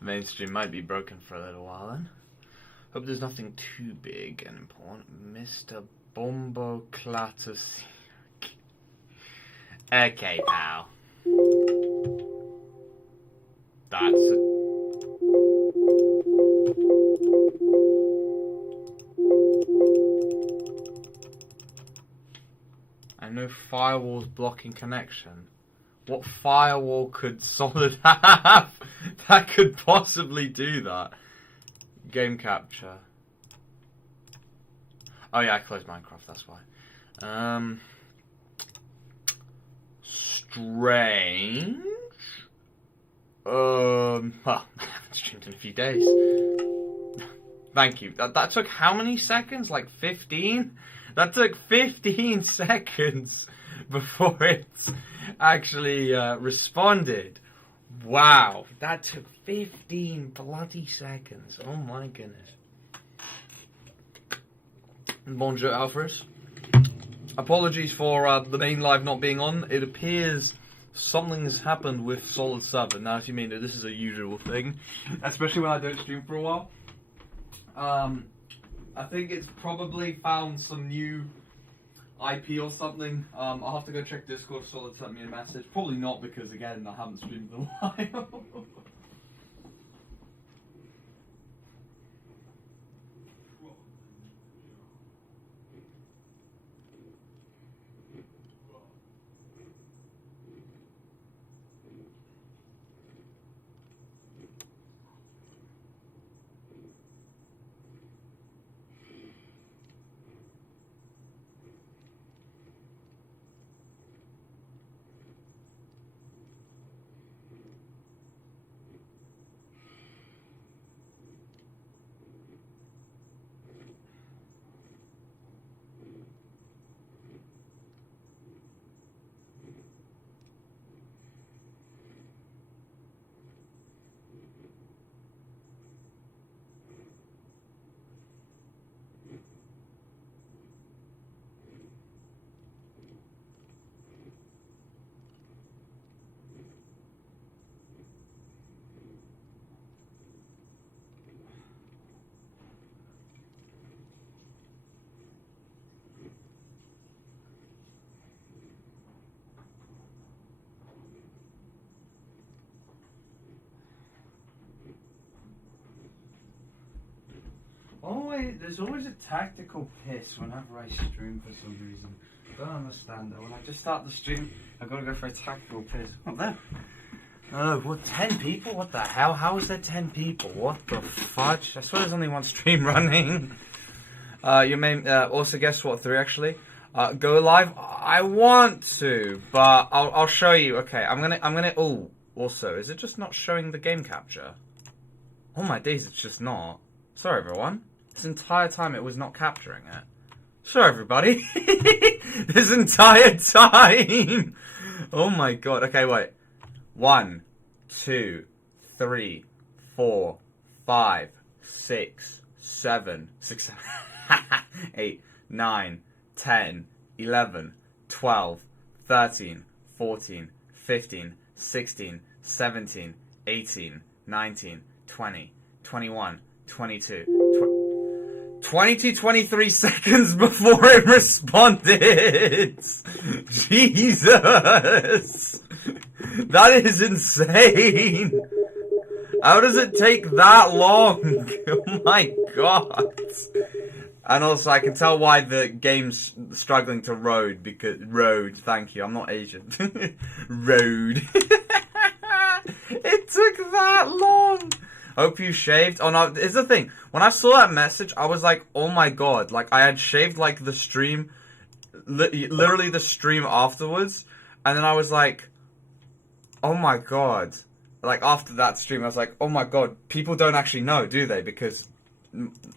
The mainstream might be broken for a little while then. Hope there's nothing too big and important. Mr. Bombo Clatus. Okay, pal. That's a... And no firewalls blocking connection. What firewall could Solid have that could possibly do that? Game capture. Oh yeah, I closed Minecraft, that's why. Strange. Well, I haven't streamed in a few days. Thank you. That took how many seconds? Like 15? That took 15 seconds before it actually responded. Wow, that took 15 bloody seconds. Oh my goodness. Bonjour, Alfred. Apologies for the main live not being on. It appears something's happened with Solid 7. Now, if you mean that this is a usual thing, especially when I don't stream for a while. I think it's probably found some new IP or something. I'll have to go check Discord. Solid sent me a message. Probably not, because again, I haven't streamed in a while. There's always a tactical piss whenever I stream for some reason. I don't understand that. When I just start the stream, I've got to go for a tactical piss. What there? Oh, what, 10 people? What the hell? How is there 10 people? What the fudge? I swear there's only one stream running. Your main, also guess what, 3 actually. Go live? I want to, but I'll show you. Okay, I'm gonna, oh, also, is it just not showing the game capture? Oh my days, it's just not. Sorry everyone. This entire time it was not capturing it. Sorry everybody. This entire time. Oh my god. Okay, wait. 1, 2, 3, 4, 5, 6, 7, 8, 9, 10, 11, 12, 13, 14, 15, 16, 17, 18, 19, 20, 21, 22, 22, 23 seconds before it responded. Jesus. That is insane. How does it take that long? Oh my god. And also, I can tell why the game's struggling to load, because... thank you, I'm not Asian. Road. It took that long. Hope you shaved. Oh no, here's the thing. When I saw that message, I was like, oh my god. Like, I had shaved, like, the stream... literally the stream afterwards. And then I was like... oh my god. Like, after that stream, I was like, oh my god. People don't actually know, do they? Because...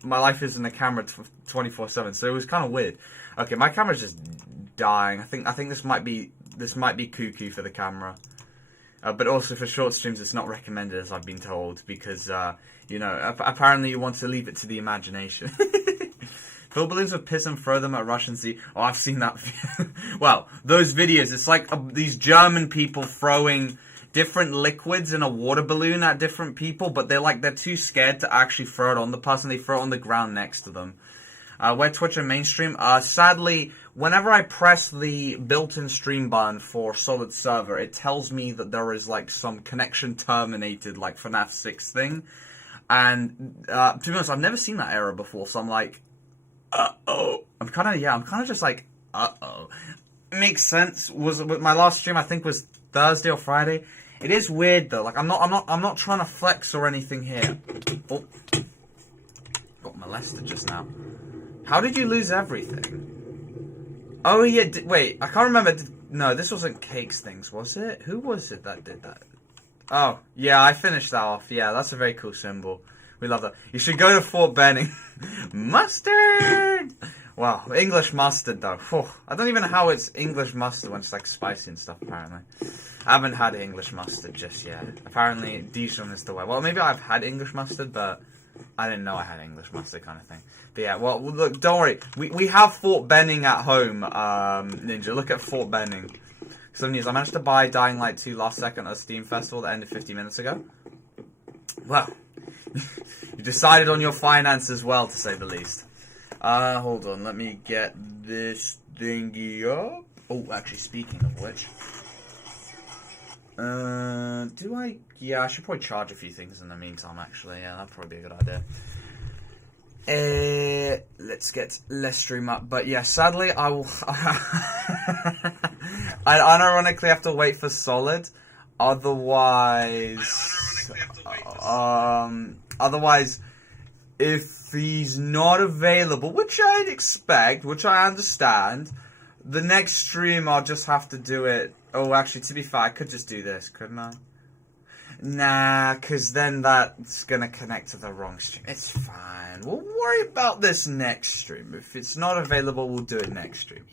my life isn't a camera 24/7, so it was kind of weird. Okay, my camera's just dying. I think this might be cuckoo for the camera, but also for short streams, it's not recommended, as I've been told, because you know, apparently you want to leave it to the imagination. Fill balloons with piss and throw them at Russian Sea. Oh, I've seen that. Well, those videos. It's like these German people throwing different liquids in a water balloon at different people, but they're too scared to actually throw it on the person. They throw it on the ground next to them. Where Twitch and mainstream. Sadly, whenever I press the built-in stream button for Solid Server, it tells me that there is like some connection terminated, like FNAF 6 thing. And to be honest, I've never seen that error before, so I'm like, uh-oh. I'm kind of just like, uh-oh. It makes sense. My last stream, I think, was Thursday or Friday. It is weird though. Like I'm not trying to flex or anything here. Oh, got molested just now. How did you lose everything? Oh yeah, wait, I can't remember. No, this wasn't Cakes Things, was it? Who was it that did that? Oh, yeah, I finished that off. Yeah, that's a very cool symbol. We love that. You should go to Fort Benning. Mustard! Wow, English mustard though. Whew. I don't even know how it's English mustard when it's like spicy and stuff, apparently. I haven't had English mustard just yet. Apparently, Dijon is the way. Well, maybe I've had English mustard, but I didn't know I had English mustard kind of thing. But yeah, well, look, don't worry. We have Fort Benning at home, Ninja. Look at Fort Benning. Some news. I managed to buy Dying Light 2 last second at a Steam Festival that ended 50 minutes ago. Well, you decided on your finances well, to say the least. Hold on. Let me get this thingy up. Oh, actually, speaking of which. Do I? Yeah, I should probably charge a few things in the meantime, actually. Yeah, that'd probably be a good idea. Let's get less stream up. But yeah, sadly, I will... I unironically have to wait for Solid. Otherwise... Otherwise, if he's not available, which I'd expect, which I understand, the next stream I'll just have to do it... Oh, actually, to be fair, I could just do this, couldn't I? Nah, because then that's going to connect to the wrong stream. It's fine. We'll worry about this next stream. If it's not available, we'll do it next stream.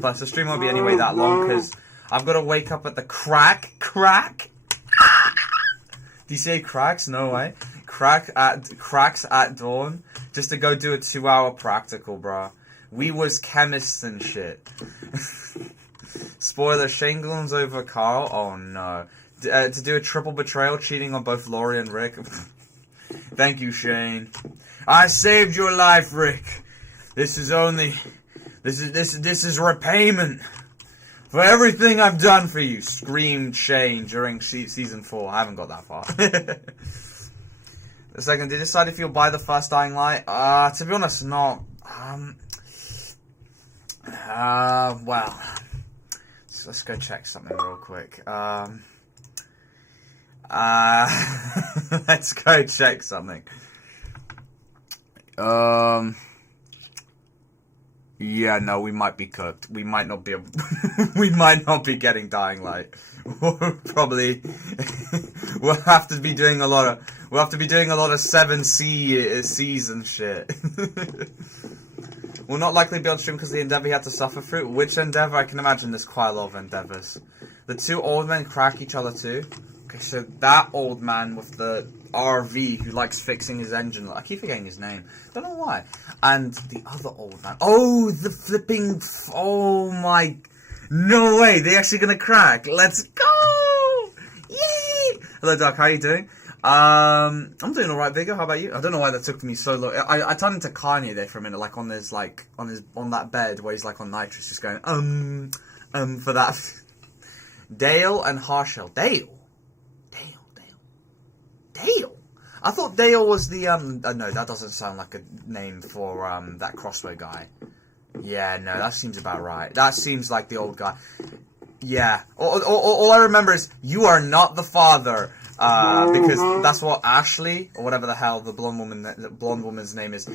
Plus, the stream won't be anyway that long, because I've got to wake up at the crack. Do you say cracks? No way. Cracks at dawn, just to go do a 2-hour practical, bro. We was chemists and shit. Spoiler, Shane Gloom's over Carl. Oh no. To do a triple betrayal, cheating on both Laurie and Rick. Thank you, Shane. I saved your life, Rick. This is repayment for everything I've done for you. Screamed Shane during season 4. I haven't got that far. The second, did you decide if you'll buy the first Dying Light? To be honest, not. Well, so let's go check something real quick. Let's go check something. Yeah, no, we might be cooked. We might not be. We might not be getting Dying Light. Probably, we'll have to be doing a lot of. We'll have to be doing a lot of 7Cs and shit. Will not likely be on stream because the endeavor he had to suffer through. Which endeavor? I can imagine there's quite a lot of endeavors. The two old men crack each other too. Okay, so that old man with the RV who likes fixing his engine. I keep forgetting his name. Don't know why. And the other old man. Oh, the flipping... Oh my... No way, they're actually gonna crack. Let's go! Yay! Hello, Doc, how are you doing? I'm doing alright, Viggo. How about you? I don't know why that took me so long. I turned into Kanye there for a minute, like on that bed where he's like on nitrous, just going for that. Dale and Harshell. Dale. I thought Dale was the no, that doesn't sound like a name for that Crossbow guy. Yeah, no, that seems about right. That seems like the old guy. Yeah. All I remember is you are not the father. Because that's what Ashley, or whatever the hell the blonde woman's name is.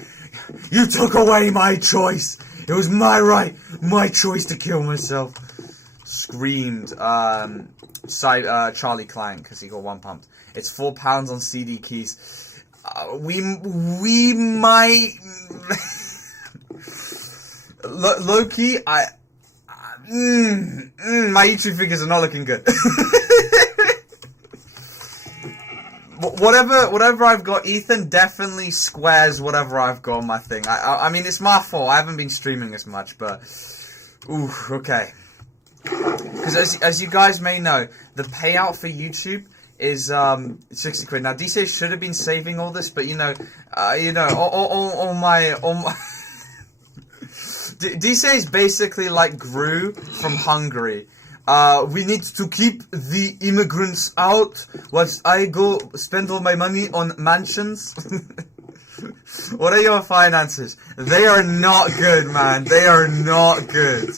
You took away my choice. It was my right, my choice to kill myself. Screamed Charlie Clank because he got one pumped. It's £4 on CD keys. We might low-key. My YouTube figures are not looking good. Whatever I've got, Ethan definitely squares whatever I've got on my thing. I mean, it's my fault. I haven't been streaming as much, but... Ooh, okay. Because as you guys may know, the payout for YouTube is 60 quid. Now DC should have been saving all this, but you know, all my DC is basically like Gru from Hungary. We need to keep the immigrants out whilst I go spend all my money on mansions. What are your finances? They are not good, man. They are not good.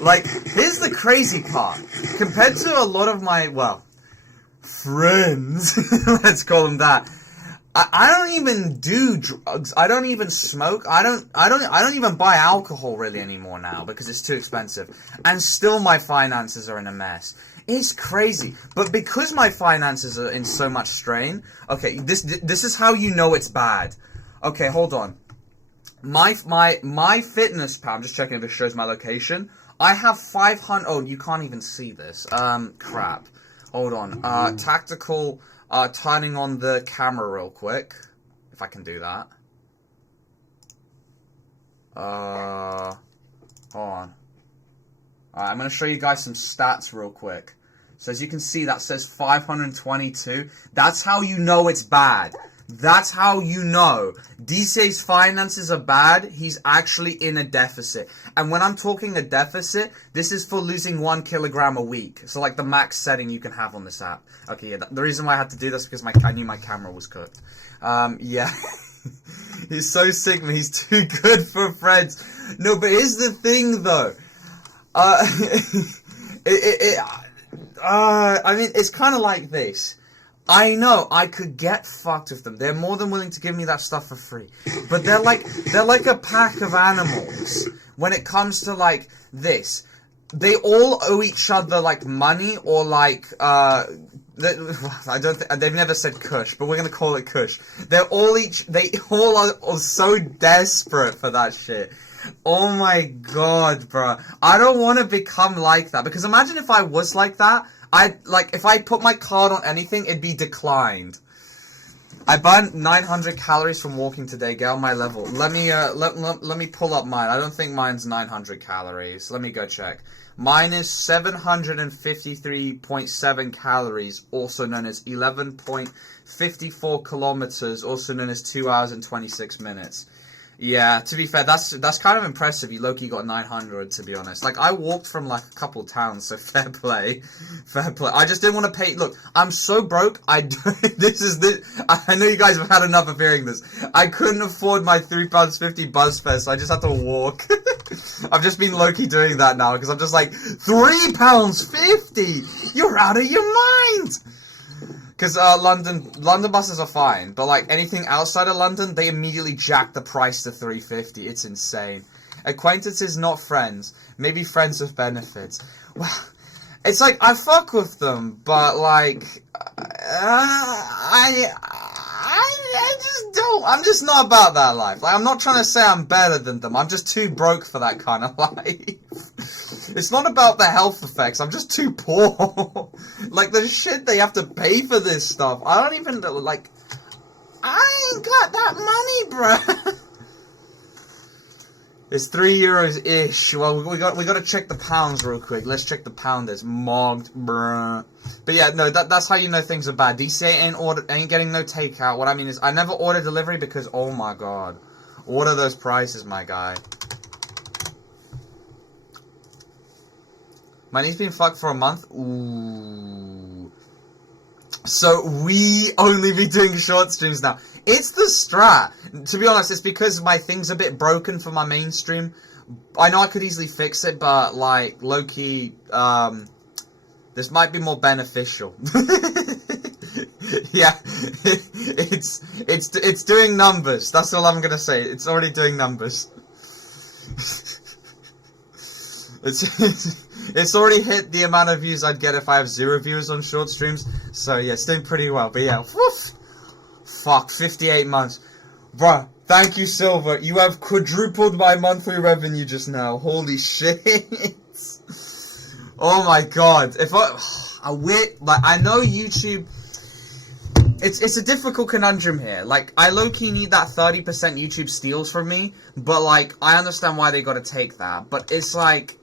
Like, here's the crazy part. Compared to a lot of my, well, friends, let's call them that, I don't even do drugs. I don't even smoke. I don't even buy alcohol really anymore now because it's too expensive. And still my finances are in a mess. It's crazy. But because my finances are in so much strain, okay, this is how you know it's bad. Okay, hold on. My fitness pal, I'm just checking if it shows my location. I have 500, oh, you can't even see this. Crap. Hold on. Tactical, turning on the camera real quick. If I can do that. Hold on. Alright, I'm going to show you guys some stats real quick. So as you can see, that says 522. That's how you know it's bad. That's how you know. DC's finances are bad. He's actually in a deficit. And when I'm talking a deficit, this is for losing 1 kilogram a week. So like the max setting you can have on this app. Okay, yeah, the reason why I had to do this is because I knew my camera was cooked. Yeah. He's so sick, man. He's too good for friends. No, but here's the thing, though. I mean, it's kind of like this. I know I could get fucked with them. They're more than willing to give me that stuff for free. But they're like a pack of animals when it comes to like this. They all owe each other like money or like they've never said kush, but we're gonna call it kush. They all are so desperate for that shit. Oh my god, bro. I don't want to become like that because imagine if I was like that. If I put my card on anything, it'd be declined. I burned 900 calories from walking today. Get on my level. Let me pull up mine. I don't think mine's 900 calories. Let me go check. Mine is 753.7 calories, also known as 11.54 kilometers, also known as 2 hours and 26 minutes. Yeah, to be fair, that's kind of impressive. You low-key got 900, to be honest. Like, I walked from, like, a couple towns, so fair play. Fair play. I just didn't want to pay... Look, I'm so broke, I know you guys have had enough of hearing this. I couldn't afford my £3.50 bus fare, so I just had to walk. I've just been low-key doing that now, because I'm just like, £3.50? You're out of your mind! Because London buses are fine, but like anything outside of London, they immediately jack the price to £3.50. It's insane. Acquaintances, not friends. Maybe friends with benefits. Well, it's like I fuck with them, but like I just don't. I'm just not about that life. Like I'm not trying to say I'm better than them. I'm just too broke for that kind of life. It's not about the health effects. I'm just too poor. Like, the shit they have to pay for this stuff. I don't even, like... I ain't got that money, bruh. It's €3-ish. Well, we got to check the pounds real quick. Let's check the pound. It's mogged, bruh. But yeah, no, that's how you know things are bad. DCA ain't getting no takeout. What I mean is, I never order delivery because, oh my god. What are those prices, my guy? My knee's been fucked for a month. Ooh. So we only be doing short streams now. It's the strat. To be honest, it's because my thing's a bit broken for my mainstream. I know I could easily fix it, but like low-key, this might be more beneficial. Yeah, it's doing numbers. That's all I'm gonna say. It's already doing numbers. It's already hit the amount of views I'd get if I have 0 views on short streams. So yeah, it's doing pretty well. But yeah, woof. Fuck, 58 months. Bruh, thank you, Silver. You have quadrupled my monthly revenue just now. Holy shit. Oh my god. If I know YouTube... It's a difficult conundrum here. Like, I low-key need that 30% YouTube steals from me. But like, I understand why they gotta take that. But it's like,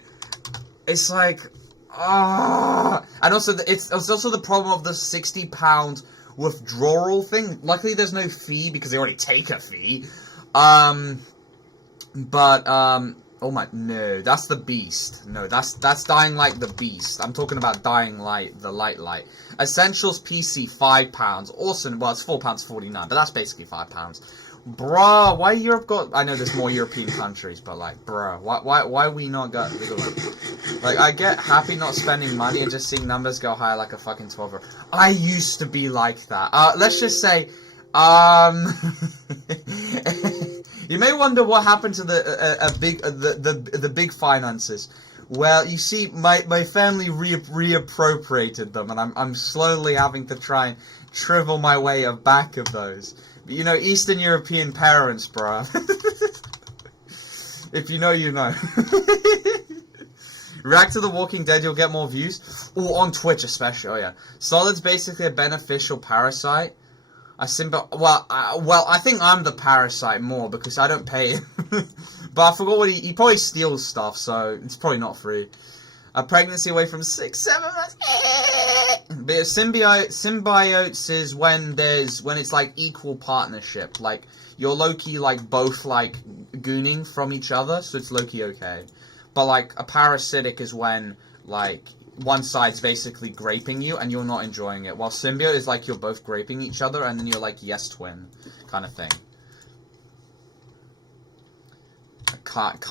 And also, it's also the problem of the £60 withdrawal thing. Luckily, there's no fee because they already take a fee. Oh my, no, that's the Beast. No, that's Dying Light the Beast. I'm talking about Dying Light, the Light. Essentials PC, £5. Awesome, well, it's £4.49, but that's basically £5. Bruh, why Europe got... I know there's more European countries, but, like, bruh, why we not got... Like, I get happy not spending money and just seeing numbers go higher like a fucking 12-year-old. I used to be like that. Let's just say, you may wonder what happened to the big finances. Well, you see, my family reappropriated them, and I'm slowly having to try and shrivel my way back of those. But, you know, Eastern European parents, bruh. If you know, you know. React to The Walking Dead, you'll get more views. Or on Twitch, especially. Oh yeah, Solid's basically a beneficial parasite. I think I'm the parasite more because I don't pay him. But I forgot what he probably steals stuff, so it's probably not free. A pregnancy away from 6-7 months. But symbiotes is when it's like equal partnership. Like you're low-key like both like gooning from each other, so it's low-key okay. But like a parasitic is when like one side's basically graping you and you're not enjoying it, while symbiote is like you're both graping each other and then you're like yes twin kind of thing. Kind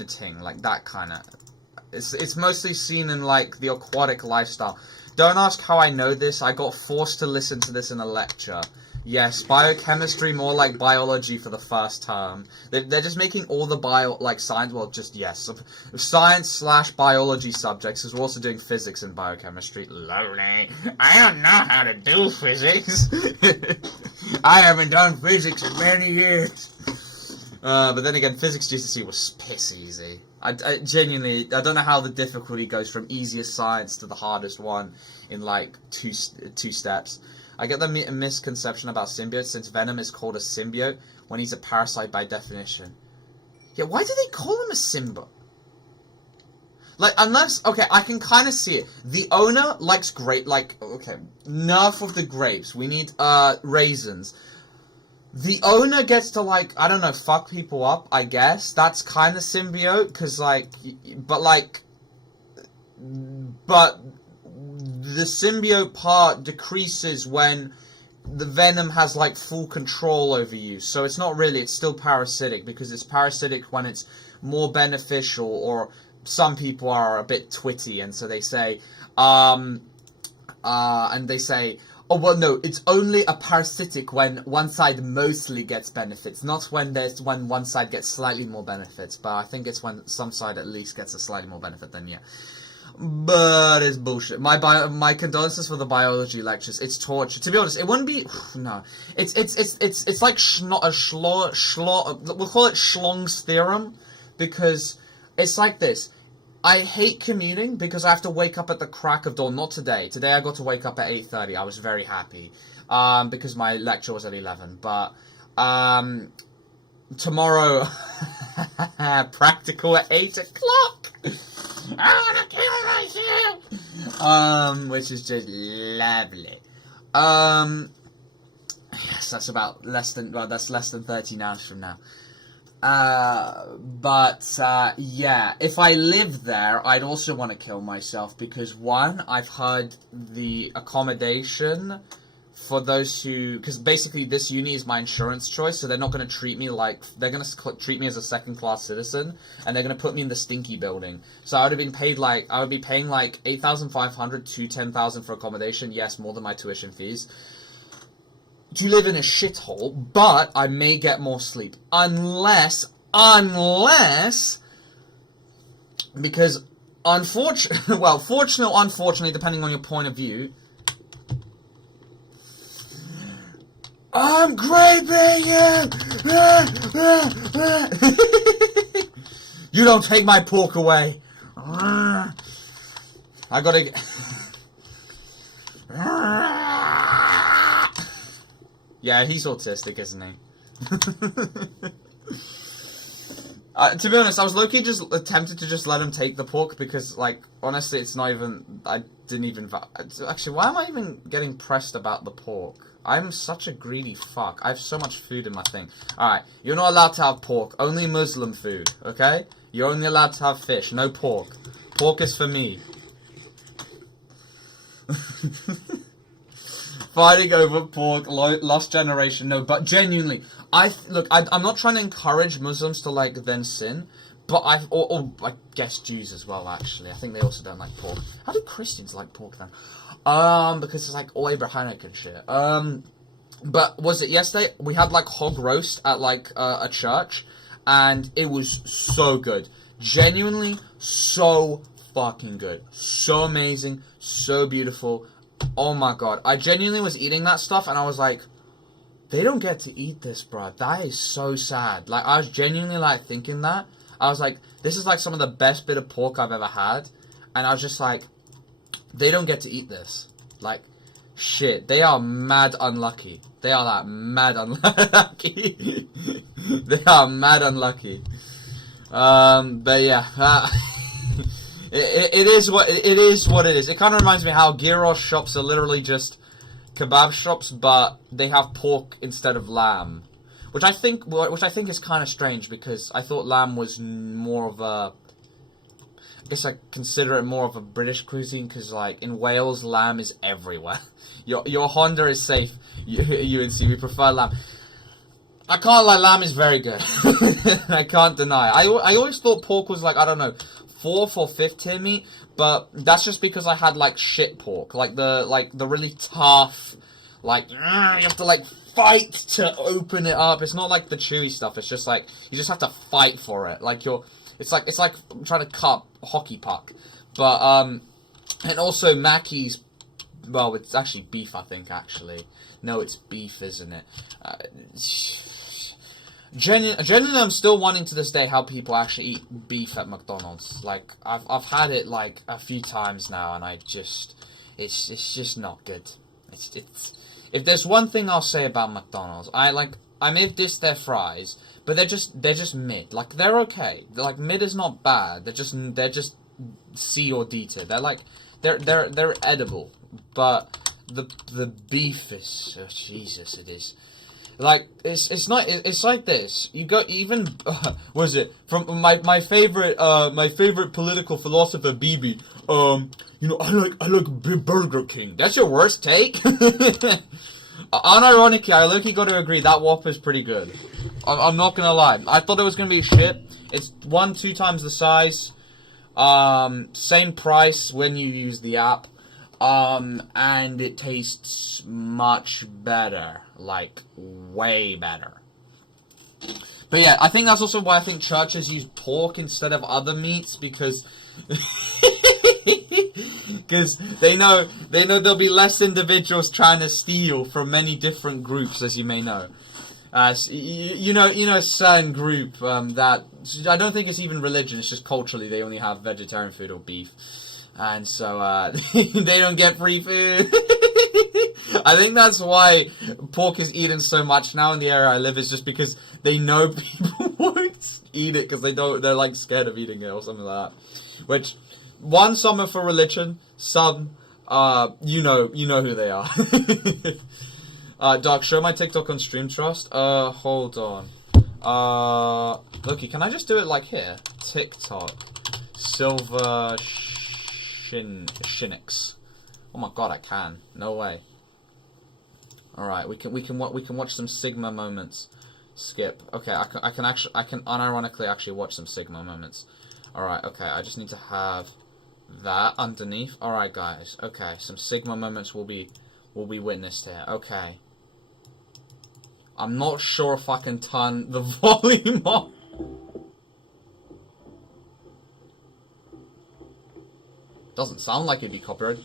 of thing, like that kind of. It's mostly seen in like the aquatic lifestyle. Don't ask how I know this. I got forced to listen to this in a lecture. Yes, biochemistry more like biology for the first term. They're just making all the science, well, just, yes, science/biology subjects, because we're also doing physics and biochemistry. Lovely. I don't know how to do physics. I haven't done physics in many years. But then again, physics GCSE was piss easy. I genuinely, I don't know how the difficulty goes from easiest science to the hardest one in, like, two steps. I get the misconception about symbiotes since Venom is called a symbiote when he's a parasite by definition. Yeah, why do they call him a symbiote? Like, unless, okay, I can kind of see it. The owner likes enough of the grapes. We need, raisins. The owner gets to, like, I don't know, fuck people up, I guess. That's kind of symbiote, because, like, but the symbiote part decreases when the venom has, like, full control over you. So it's not really, it's still parasitic, because it's parasitic when it's more beneficial, or some people are a bit twitty, and so they say, oh, well, no, it's only a parasitic when one side mostly gets benefits, not when one side gets slightly more benefits, but I think it's when some side at least gets a slightly more benefit than, yeah. But it's bullshit. My condolences for the biology lectures. It's torture. To be honest, it wouldn't be. No, it's like we'll call it Schlong's theorem, because it's like this. I hate commuting because I have to wake up at the crack of dawn. Not today. Today I got to wake up at 8:30. I was very happy, because my lecture was at 11. But tomorrow, practical at 8 o'clock. I wanna kill myself! Which is just lovely. Yes, that's about less than 13 hours from now. Yeah, if I lived there, I'd also want to kill myself, because one, I've heard the accommodation for those who, because basically this uni is my insurance choice, so they're not going to treat me like, they're going to treat me as a second-class citizen, and they're going to put me in the stinky building. So I would be paying like 8,500 to 10,000 for accommodation, yes, more than my tuition fees, to live in a shithole, but I may get more sleep. Unless, because unfortunately, depending on your point of view, I'm raping you! You don't take my pork away. I gotta get... Yeah, he's autistic, isn't he? To be honest, I was low-key just tempted to just let him take the pork because, like, honestly, it's not even... I didn't even... Actually, why am I even getting pressed about the pork? I'm such a greedy fuck. I have so much food in my thing. Alright, you're not allowed to have pork. Only Muslim food, okay? You're only allowed to have fish, no pork. Pork is for me. Fighting over pork, lost generation, no, but genuinely, look, I'm not trying to encourage Muslims to, like, then sin, but or I guess Jews as well, actually. I think they also don't like pork. How do Christians like pork, then? Because it's, like, all Abrahamic and shit. But was it yesterday? We had, like, hog roast at, like, a church, and it was so good. Genuinely, so fucking good. So amazing, so beautiful. Oh my god, I genuinely was eating that stuff and I was like, they don't get to eat this, bro. That is so sad. Like, I was genuinely, like, thinking that. I was like, this is, like, some of the best bit of pork I've ever had. And I was just like, they don't get to eat this. Like, shit, they are mad unlucky. They are, like, mad unlucky. They are mad unlucky. But yeah, It is what it is. It kind of reminds me how gyros shops are literally just kebab shops, but they have pork instead of lamb, which I think is kind of strange because I thought lamb was more of a. I guess I consider it more of a British cuisine because, like, in Wales, lamb is everywhere. Your Honda is safe. UNC, we prefer lamb. I can't lie, lamb is very good. I can't deny. I always thought pork was, like, I don't know, 4th or 5th tier meat, but that's just because I had, like, shit pork, like the really tough, like, you have to, like, fight to open it up. It's not like the chewy stuff. It's just like you just have to fight for it. Like it's like trying to cut a hockey puck. But and also Mackey's, well, it's actually beef, I think. Actually, no, it's beef, isn't it? Genuinely, I'm still wanting to this day how people actually eat beef at McDonald's. Like, I've had it, like, a few times now, and it's just not good. It's if there's one thing I'll say about McDonald's, I may have dissed their fries, but they're just mid. Like, they're okay. Like, mid is not bad. They're just C or D tier. They're like they're edible, but the beef is, oh, Jesus, it is. Like, it's like this. You go even what is it from my favorite political philosopher BB. You know, I like Burger King. That's your worst take. Unironically, I low-key got to agree that Whopper's pretty good. I'm not gonna lie. I thought it was gonna be shit. It's 1-2 times the size. Same price when you use the app. And it tastes much better, like, way better. But yeah, I think that's also why I think churches use pork instead of other meats, because they know there'll be less individuals trying to steal from many different groups, as you may know. You know, a certain group that I don't think it's even religion; it's just culturally they only have vegetarian food or beef. And so, they don't get free food. I think that's why pork is eaten so much now in the area I live, is just because they know people won't eat it because they're like scared of eating it or something like that. Which, some are for religion, some, you know who they are. Doc, show my TikTok on Stream Trust. Hold on. Look, can I just do it like here? TikTok. Silver Shinix. Oh my god, I can. No way. All right, we can watch some Sigma moments. Skip. Okay, I can unironically actually watch some Sigma moments. All right. Okay, I just need to have that underneath. All right, guys. Okay, some Sigma moments will be witnessed here. Okay. I'm not sure if I can turn the volume up. Doesn't sound like it'd be copyrighted.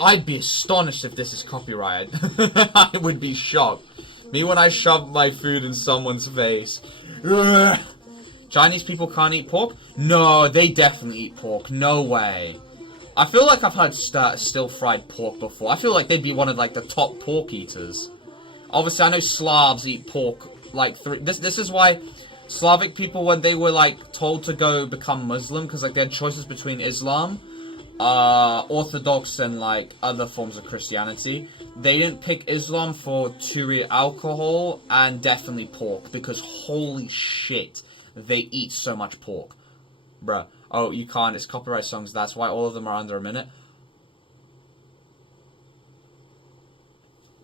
I'd be astonished if this is copyrighted. I would be shocked. Me when I shove my food in someone's face. Ugh. Chinese people can't eat pork? No, they definitely eat pork. No way. I feel like I've had still fried pork before. I feel like they'd be one of, like, the top pork eaters. Obviously, I know Slavs eat pork like, this is why Slavic people, when they were, like, told to go become Muslim, because, like, they had choices between Islam, Orthodox, and, like, other forms of Christianity, they didn't pick Islam for Turi alcohol and definitely pork, because holy shit, they eat so much pork. Bruh. Oh, you can't, it's copyright songs, that's why all of them are under a minute.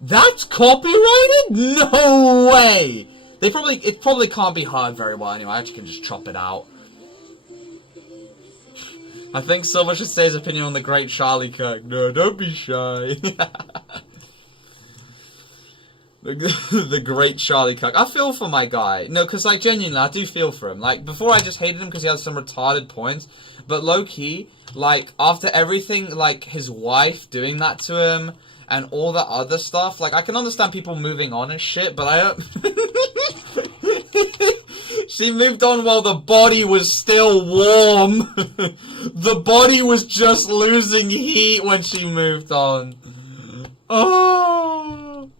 That's copyrighted? No way! It probably can't be heard very well anyway, I actually can just chop it out. I think Silver should say his opinion on the great Charlie Kirk. No, don't be shy. The great Charlie Kirk. I feel for my guy. No, because, like, genuinely, I do feel for him. Like, before I just hated him because he had some retarded points. But low-key, like, after everything, like, his wife doing that to him and all that other stuff, like, I can understand people moving on and shit, but I don't... She moved on while the body was still warm. The body was just losing heat when she moved on. Oh...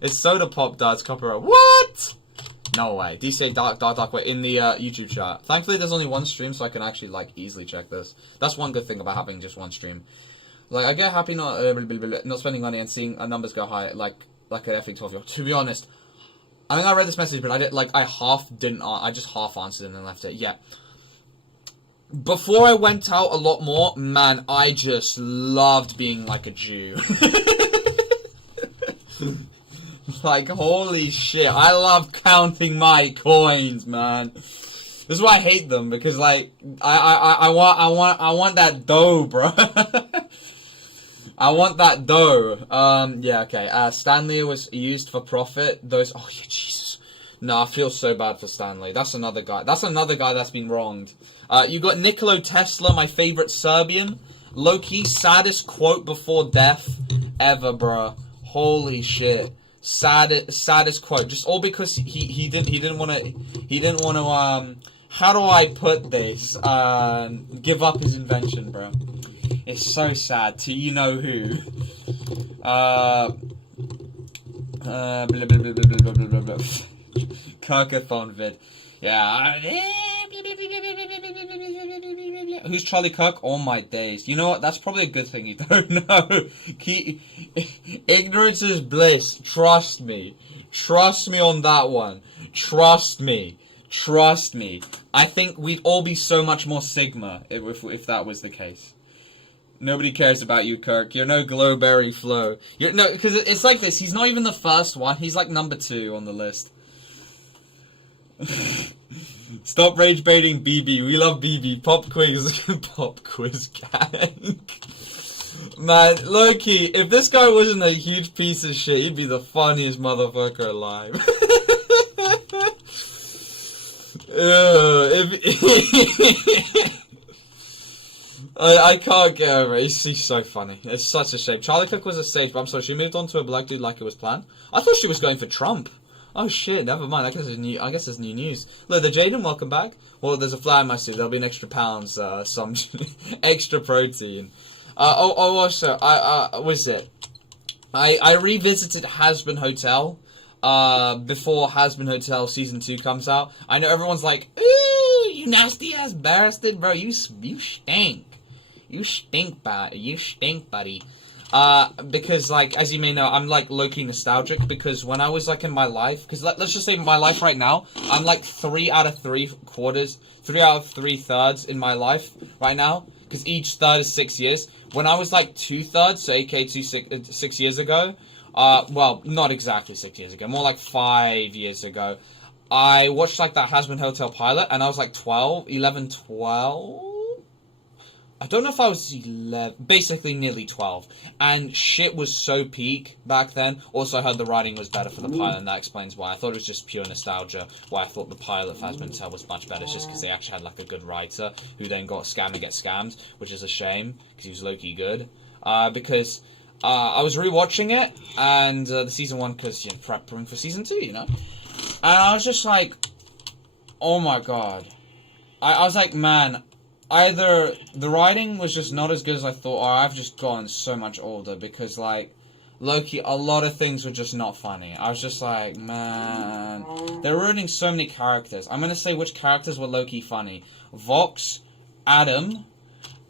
It's Soda Pop Dad's copyright. What? No way. DCA dark way in the YouTube chat. Thankfully, there's only one stream, so I can actually, like, easily check this. That's one good thing about having just one stream. Like, I get happy not spending money and seeing numbers go high, like an effing 12-year-old. To be honest, I mean, I read this message, but I didn't, like, I just half answered and then left it. Yeah. Before I went out a lot more, man, I just loved being like a Jew. Like, holy shit, I love counting my coins, man. This is why I hate them, because, like, I want that dough, bro. I want that dough. Yeah, okay. Stanley was used for profit. Those, oh, yeah, Jesus. No, I feel so bad for Stanley. That's another guy. That's another guy that's been wronged. You got Nikola Tesla, my favorite Serbian. Low-key, saddest quote before death ever, bro. Holy shit. Saddest quote, just all because he didn't want to how do I put this, give up his invention, bro. It's so sad to you know who. Kirkathon vid. Yeah. Who's Charlie Kirk? All my days. You know what? That's probably a good thing you don't know. Ignorance is bliss. Trust me. Trust me on that one. Trust me. Trust me. I think we'd all be so much more Sigma if that was the case. Nobody cares about you, Kirk. You're no Glowberry Flo. No, because it's like this. He's not even the first one. He's like number 2 on the list. Stop rage baiting BB. We love BB. Pop quiz. Pop quiz gang. Man, low-key, if this guy wasn't a huge piece of shit, he'd be the funniest motherfucker alive. I can't get over it. He's so funny. It's such a shame. Charlie Cook was a stage, but I'm sorry, she moved on to a black dude like it was planned. I thought she was going for Trump. Oh shit, never mind. I guess it's new news. Look, the Jaden, welcome back. Well, there's a fly in my suit. There'll be an extra pounds, some extra protein. Also, what is it? I revisited Hasbin Hotel, before Hasbin Hotel Season 2 comes out. I know everyone's like, ooh, you nasty ass bastard, bro, you stink. You stink, buddy. Because, like, as you may know, I'm, like, low-key nostalgic, because when I was, like, in my life, because let's just say my life right now, I'm, like, 3 out of 3 thirds in my life right now, because each third is 6 years. When I was, like, 2/3, so aka 6 years ago, well, not exactly 6 years ago, more like 5 years ago, I watched, like, that Hasbin Hotel pilot, and I was, like, 12. I don't know if I was 11, basically nearly 12, and shit was so peak back then. Also, I heard the writing was better for the pilot, and that explains why. I thought it was just pure nostalgia, why I thought the pilot for Hasbin Hotel was much better. It's just because they actually had, like, a good writer, who then got scammed and get scammed, which is a shame, because he was low-key good. Because I was rewatching it, and the Season 1, because, you know, prepping for Season 2, you know? And I was just like, oh my god. I was like, man, either the writing was just not as good as I thought, or I've just gotten so much older, because, like, Loki, a lot of things were just not funny. I was just like, man, they're ruining so many characters. I'm gonna say which characters were low-key funny. Vox, Adam,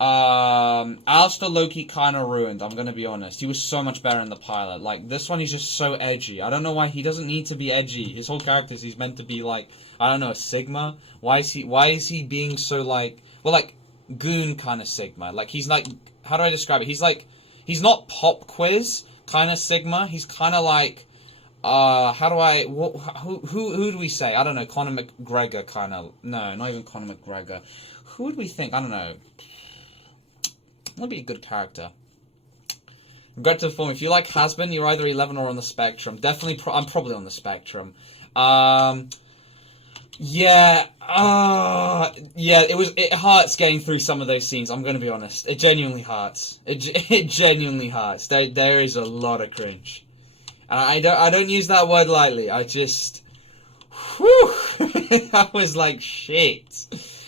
Alistair Loki kind of ruined, I'm gonna be honest. He was so much better in the pilot. Like, this one, he's just so edgy. I don't know why. He doesn't need to be edgy. His whole character, he's meant to be, like, I don't know, a Sigma? Why is he being so, like, well, like, goon kind of Sigma? Like, he's, like, how do I describe it? He's, like, he's not pop quiz kind of Sigma. He's kind of, like, who do we say? I don't know, Conor McGregor kind of, no, not even Conor McGregor. Who would we think? I don't know. Would be a good character. Regrettive form. If you like has-been, you're either 11 or on the spectrum. Definitely, I'm probably on the spectrum. Yeah, it hurts getting through some of those scenes, I'm gonna be honest. It genuinely hurts. It genuinely hurts. There is a lot of cringe. And I don't use that word lightly. I just, whew, I was like, shit.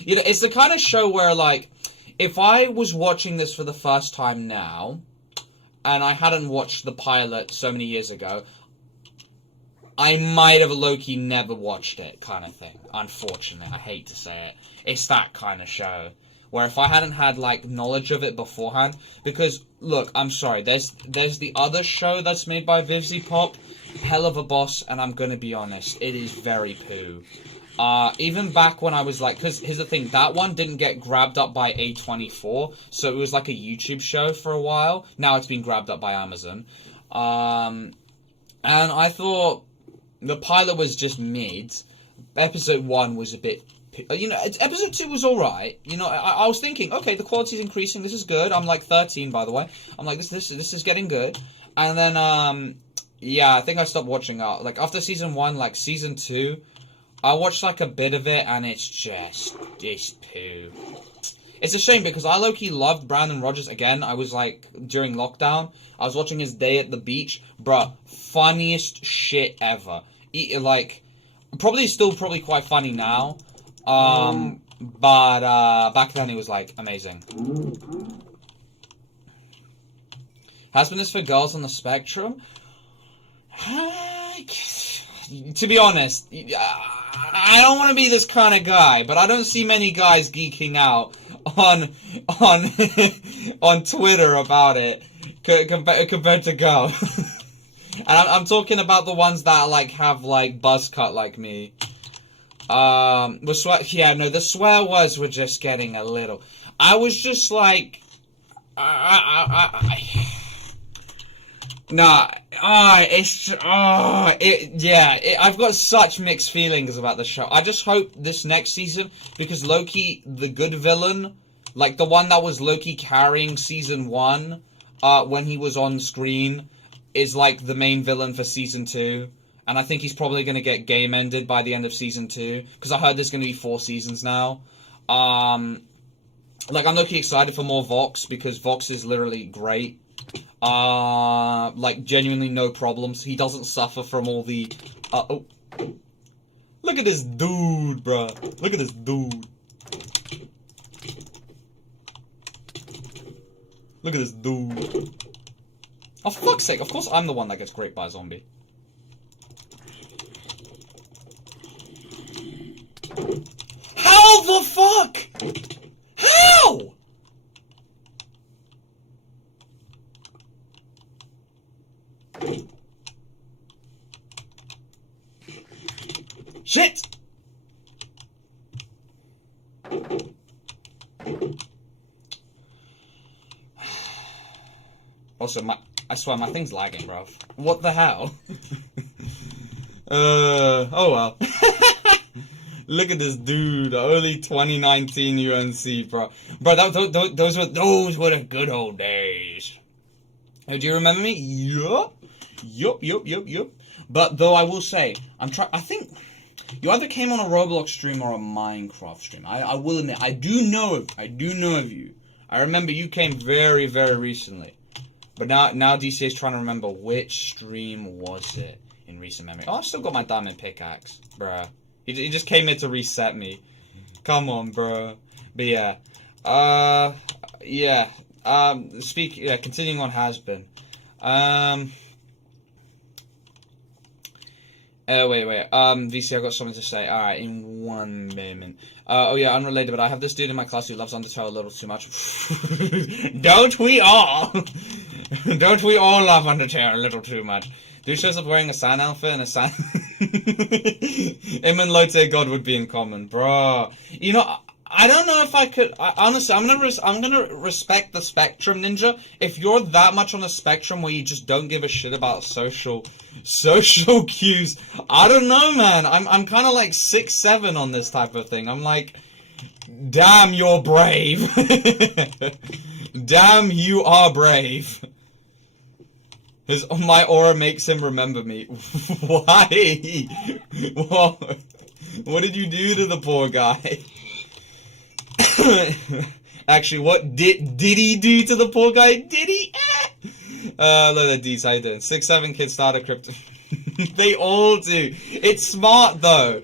You know, it's the kind of show where, like, if I was watching this for the first time now, and I hadn't watched the pilot so many years ago, I might have low-key never watched it, kind of thing. Unfortunately, I hate to say it. It's that kind of show. Where if I hadn't had, like, knowledge of it beforehand, because, look, I'm sorry, there's the other show that's made by Vivzy Pop, Hell of a Boss, and I'm gonna be honest, it is very poo. Even back when I was like, because here's the thing, that one didn't get grabbed up by A24, so it was like a YouTube show for a while. Now it's been grabbed up by Amazon. And I thought the pilot was just mid. Episode 1 was a bit, you know, episode 2 was alright. You know, I was thinking, okay, the quality's increasing, this is good. I'm like 13, by the way. I'm like, this is getting good. And then, yeah, I think I stopped watching out. Like, after season 1, like, season 2, I watched, like, a bit of it, and it's poo. It's a shame, because I low-key loved Brandon Rogers. Again, I was, like, during lockdown, I was watching his Day at the Beach. Bruh, funniest shit ever. Like, probably quite funny now. But, back then it was, like, amazing. Has-been this for girls on the spectrum? To be honest, I don't want to be this kind of guy, but I don't see many guys geeking out on Twitter about it compared to girls. And I'm talking about the ones that like have like buzz cut like me. The swear words were just getting a little. I was just like, I've got such mixed feelings about the show. I just hope this next season, because Loki, the good villain, like the one that was Loki carrying season 1, when he was on screen, is like the main villain for season 2. And I think he's probably going to get game ended by the end of season 2, because I heard there's going to be 4 seasons now. Like, I'm Loki excited for more Vox, because Vox is literally great. Like, genuinely no problems. He doesn't suffer from all the, oh. Look at this dude, bruh. Look at this dude. Look at this dude. Oh, for fuck's sake, of course I'm the one that gets raped by a zombie. How the fuck? How? Shit! Also, I swear my thing's lagging, bro. What the hell? Oh well. Look at this dude, early 2019 UNC, bro. Bro, those were the good old days. Oh, do you remember me? Yup. But though I will say, I think you either came on a Roblox stream or a Minecraft stream. I will admit, I do know of you. I remember you came very, very recently. But now DC is trying to remember which stream was it in recent memory. Oh, I've still got my diamond pickaxe, bruh. He just came here to reset me. Come on, bruh. But yeah. Continuing on has been. Wait. VC, I got something to say. Alright, in one moment. Oh yeah, unrelated, but I have this dude in my class who loves Undertale a little too much. Don't we all? Don't we all love Undertale a little too much? Dude shows up wearing a sand outfit and a sand... Him and Lotte God would be in common, bro. You know, I don't know if I could... honestly, I'm gonna respect the spectrum, Ninja. If you're that much on a spectrum where you just don't give a shit about social cues, I don't know, man. I'm kind of like 6'7" on this type of thing. I'm like, damn, you're brave. Damn, you are brave. My aura makes him remember me. Why? What did you do to the poor guy? Actually, what did he do to the poor guy? Did he? Look at these, how you doing? 6'7" kids start a crypto. They all do. It's smart though.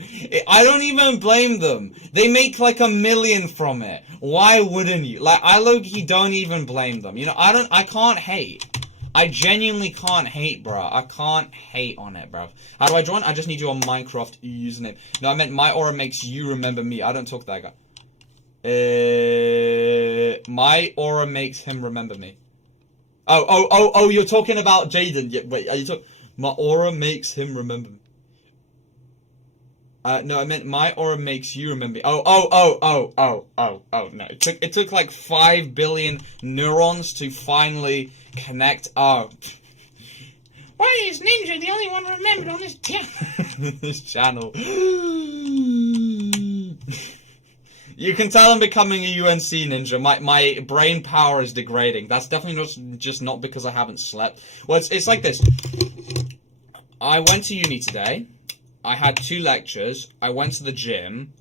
I don't even blame them. They make like $1 million from it. Why wouldn't you? Like, I low-key don't even blame them. You know, I can't hate. I genuinely can't hate, bro. I can't hate on it, bro. How do I join? I just need your Minecraft username. No, I meant my aura makes you remember me. I don't talk to that guy. My aura makes him remember me. Oh, you're talking about Jaden. Yeah, wait, are you talking? My aura makes him remember me. No, I meant my aura makes you remember me. Oh, no. It took like 5 billion neurons to finally connect. Oh. Why is Ninja the only one remembered on this this channel? You can tell I'm becoming a UNC ninja. My brain power is degrading. That's definitely just not because I haven't slept. Well, it's like this. I went to uni today. I had 2 lectures. I went to the gym.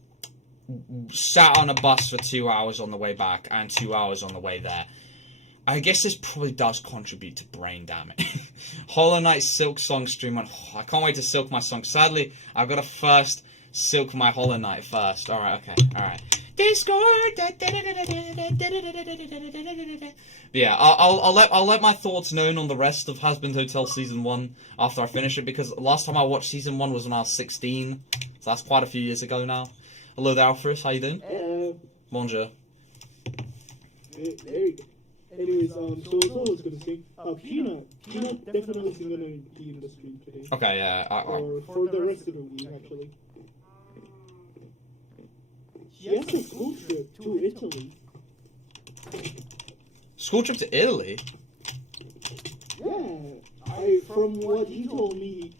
Sat on a bus for 2 hours on the way back and 2 hours on the way there. I guess this probably does contribute to brain damage. Hollow Knight Silk Song stream. I can't wait to silk my song. Sadly, I've got to first silk my Hollow Knight first. Alright, okay. Alright. Discord. Yeah, I'll let my thoughts known on the rest of Husband Hotel Season 1 after I finish it, because last time I watched Season 1 was when I was 16, so that's quite a few years ago now. Hello there, Alfred, how you doing? Hello. Bonjour. There you go. Anyways, so it's all I was gonna say. Peanut definitely is gonna be in the stream today. Okay, yeah. Or for the rest of the week, actually. He has a school trip to Italy. School trip to Italy? Yeah, from what he told me,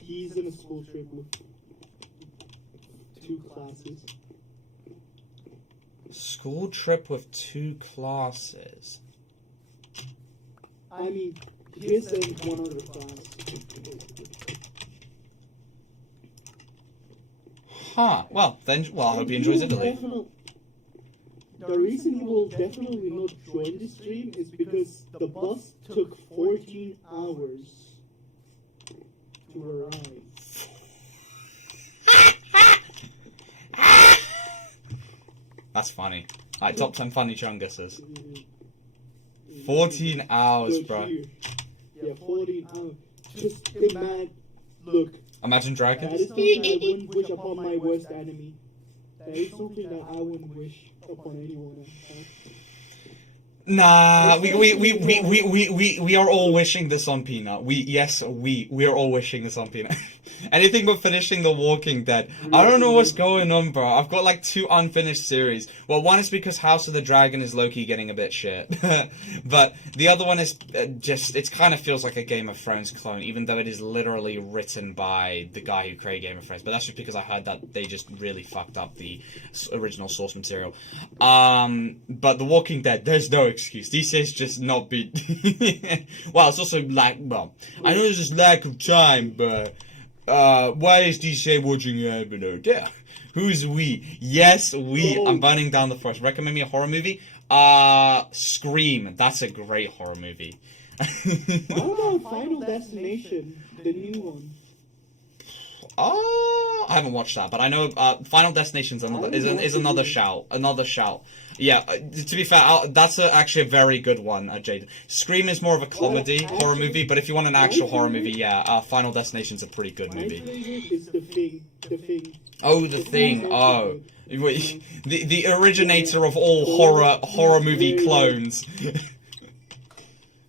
he's in a school trip with 2 classes. School trip with 2 classes? I mean, his and one other class. Huh. Well, I hope he enjoys Italy. The reason he will definitely not join the stream is because the bus took 14 hours to arrive. That's funny. Alright, top 10 funny chunguses. 14 hours, bro. Yeah, 14 hours. Just imagine, look. Imagine That is dragons. something I wouldn't wish upon my worst enemy. That is something that I wouldn't wish upon anyone else. Nah, we are all wishing this on Peanut. We are all wishing this on Peanut. Anything but finishing The Walking Dead. I don't know what's going on, bro. I've got like 2 unfinished series. Well, one is because House of the Dragon is low-key getting a bit shit. But the other one is it kind of feels like a Game of Thrones clone, even though it is literally written by the guy who created Game of Thrones. But that's just because I heard that they just really fucked up the original source material. But The Walking Dead, there's no excuse. This is just not be. Well, it's also I know there's just lack of time, but why is DJ watching Abino? Who's we? Yes, we. Oh. I'm burning down the forest. Recommend me a horror movie? Scream. That's a great horror movie. What about Final Destination, the new one? Oh, I haven't watched that, but I know Final Destination's another shout. Another shout. Yeah, to be fair, that's actually a very good one, Jade. Scream is more of a comedy horror movie, but if you want an actual horror movie, yeah, Final Destination's a pretty good movie. It's The Thing. Oh, The Thing. Oh, wait, the originator of all horror movie clones.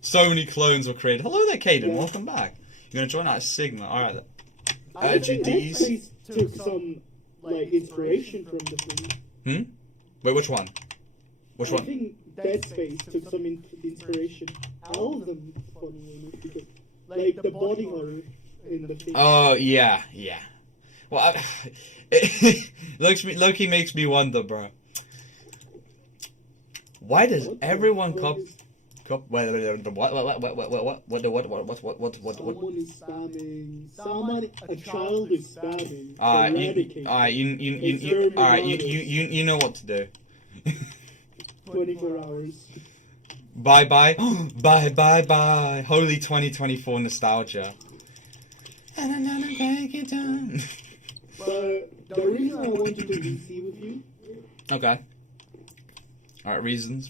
So many clones were created. Hello there, Caden. Welcome back. You're gonna join our Sigma. All right. I took some inspiration from The Thing. Wait, which one? Which one? I think Dead Space took some inspiration. All of them, funny because the body horror in The Thing. Oh yeah. Well, Loki makes me wonder, bro. Why does everyone copy? What? Someone is spamming. A child is spamming. You know what to do. 24 hours. Bye. Holy 2024 nostalgia. And I'm gonna break it down. But the reason I wanted to DC with you. Okay. Alright, reason.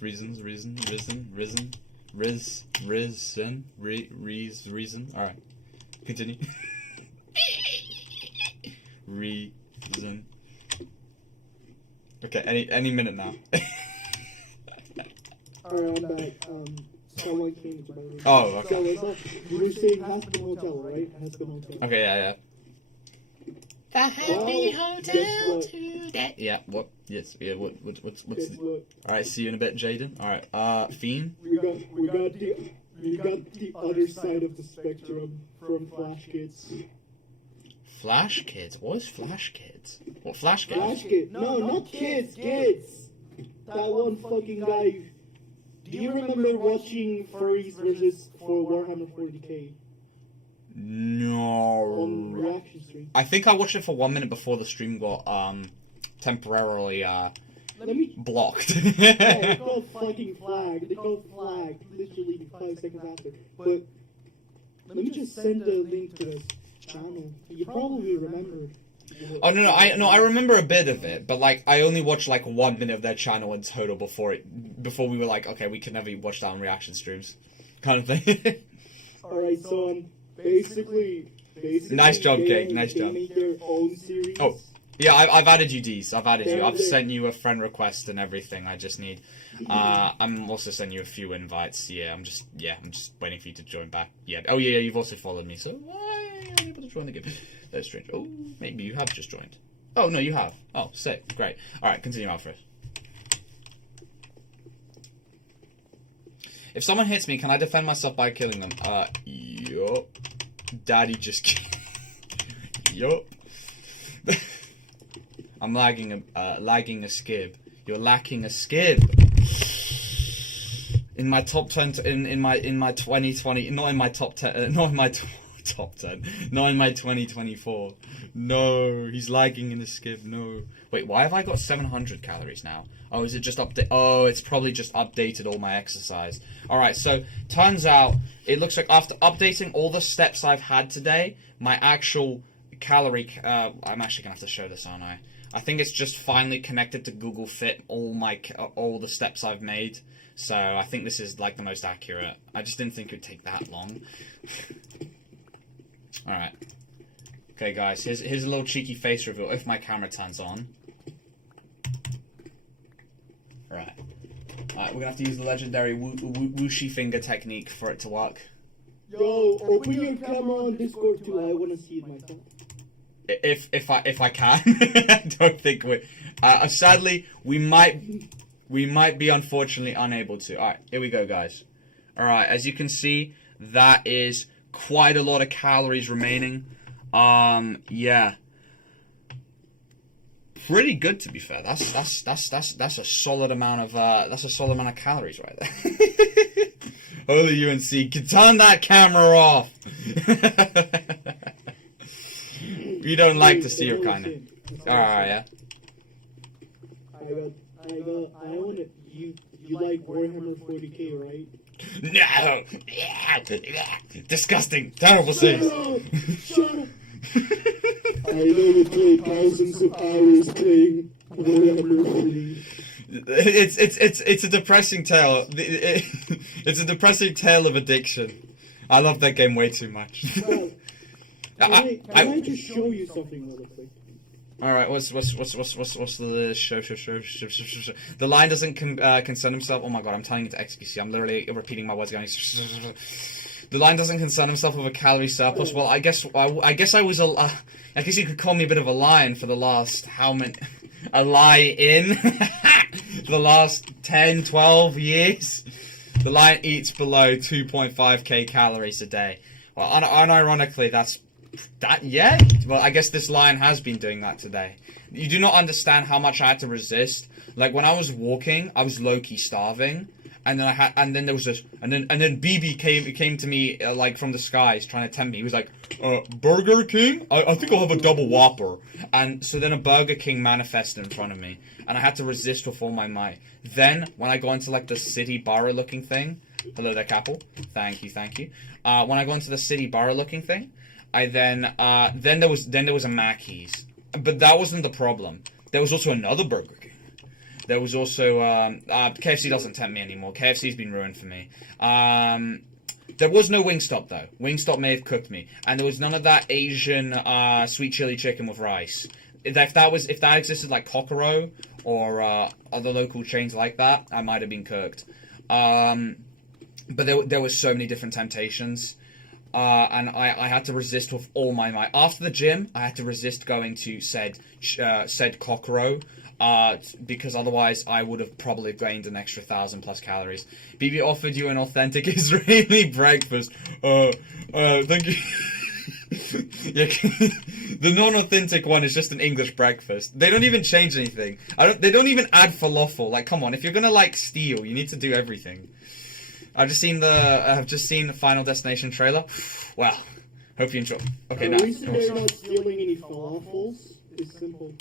Alright. Continue. Reason. Okay, any minute now. Alright, I'm back. Someone came to my room. Oh, okay. So you were saying Haskell Hotel, right? Haskell Hotel. Okay, yeah. The happy hotel today. Yeah, what? Yes, yeah, what's Alright, see you in a bit, Jaden. Alright, Fiend? We got the other side of the spectrum from Flash Kids. Flash Kids? What is Flash Kids? What, Flash Kids? Flash Kids. No, not kids. That one fucking guy. Do you remember watching Furries versus for Warhammer 40k? No. On reaction stream. I think I watched it for 1 minute before the stream got temporarily blocked. Yeah, they called fucking flag. Literally 5 seconds after. But let me just send a link to this channel. You probably remember. Oh no, I remember a bit of it, but I only watched 1 minute of their channel in total before we were like, okay, we can never watch that on reaction streams, kind of thing. Alright, so basically nice job, Kate. Nice they job. made their own series. Oh, yeah, I've added you, Deez. I've added you. I've sent you a friend request and everything. I just need. I'm also sending you a few invites. Yeah, I'm just waiting for you to join back. Yeah. Oh yeah, you've also followed me. So why are you able to join the game? That's strange. Oh, maybe you have just joined. Oh no, you have. Oh, sick. Great. All right, continue, Alfred. If someone hits me, can I defend myself by killing them? Yup. Daddy just. Yup. I'm lagging a skib. You're lacking a skib. In my top 10, in my 2020, not in my top 10, not in my top 10, not in my 2024. No, he's lagging in the skib. No. Wait, why have I got 700 calories now? Oh, is it just update? Oh, it's probably just updated all my exercise. Alright, so turns out it looks like after updating all the steps I've had today, my actual calorie. I'm actually gonna have to show this, aren't I? I think it's just finally connected to Google Fit all the steps I've made. So I think this is the most accurate. I just didn't think it would take that long. Alright. Okay, guys, here's a little cheeky face reveal if my camera turns on. Alright. Alright, we're gonna have to use the legendary whooshy finger technique for it to work. Yo, open your camera on Discord too. I wanna see it myself. If I can. I don't think we. Sadly, we might be unfortunately unable to. All right, here we go, guys. All right, as you can see, that is quite a lot of calories remaining. Yeah, pretty good to be fair. That's a solid amount of calories right there. Holy UNC, turn that camera off. You don't like to see your kind of. Alright, yeah. I want it. You like Warhammer 40k, right? No! Yeah! Disgusting! Terrible things! Shut up! I never played thousands of hours playing Warhammer 3. It's a depressing tale. It's a depressing tale of addiction. I love that game way too much. Well, can I just show you something really quick? All right, what's the show? The Lion doesn't concern himself. Oh my god, I'm turning into XQC. I'm literally repeating my words. Going. The Lion doesn't concern himself with a calorie surplus. Well, I guess I guess you could call me a bit of a lion for the last a lie-in the last 10, 12 years. The Lion eats below 2.5k calories a day. Well, unironically, yeah. Well, I guess this Lion has been doing that today. You do not understand how much I had to resist. Like when I was walking, I was low-key starving, and then there was this, and then BB came to me like from the skies trying to tempt me. He was like, Burger King? I think I'll have a double Whopper. And so then a Burger King manifested in front of me, and I had to resist with all my might. Then when I go into like the city borough looking thing, hello there, Capel. Thank you. When I go into the city borough looking thing, I then there was a Mackey's, but that wasn't the problem. There was also another Burger King. There was also KFC doesn't tempt me anymore. KFC's been ruined for me. There was no Wingstop though. Wingstop may have cooked me, and there was none of that Asian sweet chili chicken with rice. If that existed like Kokoro or other local chains like that, I might have been cooked. But there were so many different temptations. And I had to resist with all my might. After the gym, I had to resist going to said Kokoro, because otherwise I would have probably gained an extra 1,000+ calories. BB offered you an authentic Israeli breakfast. Thank you. Yeah, the non-authentic one is just an English breakfast. They don't even change anything. They don't even add falafel. Like, come on, if you're gonna like steal, you need to do everything. I've just seen the Final Destination trailer. Well, hope you enjoy. Okay, now. The reason they're not stealing any falafels is simple.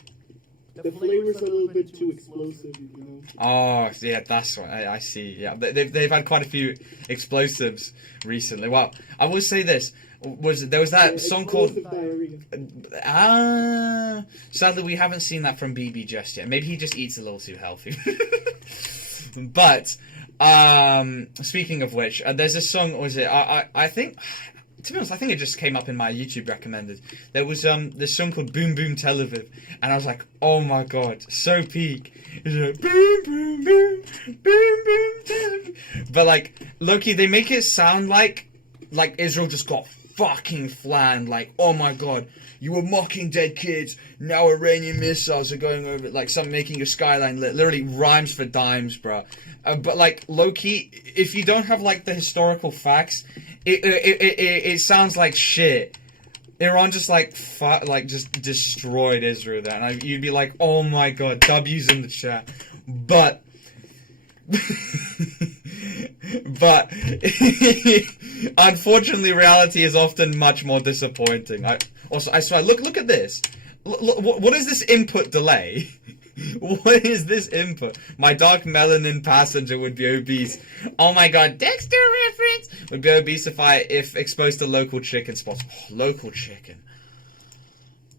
The flavor's a little bit too explosive, you know. Oh, yeah, that's what I see. Yeah, they've had quite a few explosives recently. Well, I will say this. There was that song called sadly we haven't seen that from BB just yet. Maybe he just eats a little too healthy. But speaking of which, there's a song. Was it? I think, to be honest, I think it just came up in my YouTube recommended. There was this song called Boom Boom Tel Aviv, and I was like, oh my god, so peak. It's like boom boom boom boom boom Tel Aviv. But like Loki, they make it sound like Israel just got fucking flan. Like, oh my god, you were mocking dead kids, now Iranian missiles are going over, like, some making your skyline lit. Literally rhymes for dimes, bro. But like, low-key, if you don't have like the historical facts, it sounds like shit. Iran just like just destroyed Israel there, and you'd be like, oh my god, W's in the chat. But but unfortunately, reality is often much more disappointing. I swear, look at this. Look, what is this input delay? What is this input? My dark melanin passenger would be obese. Oh my god, Dexter reference! Would be obese if exposed to local chicken spots. Oh, local chicken.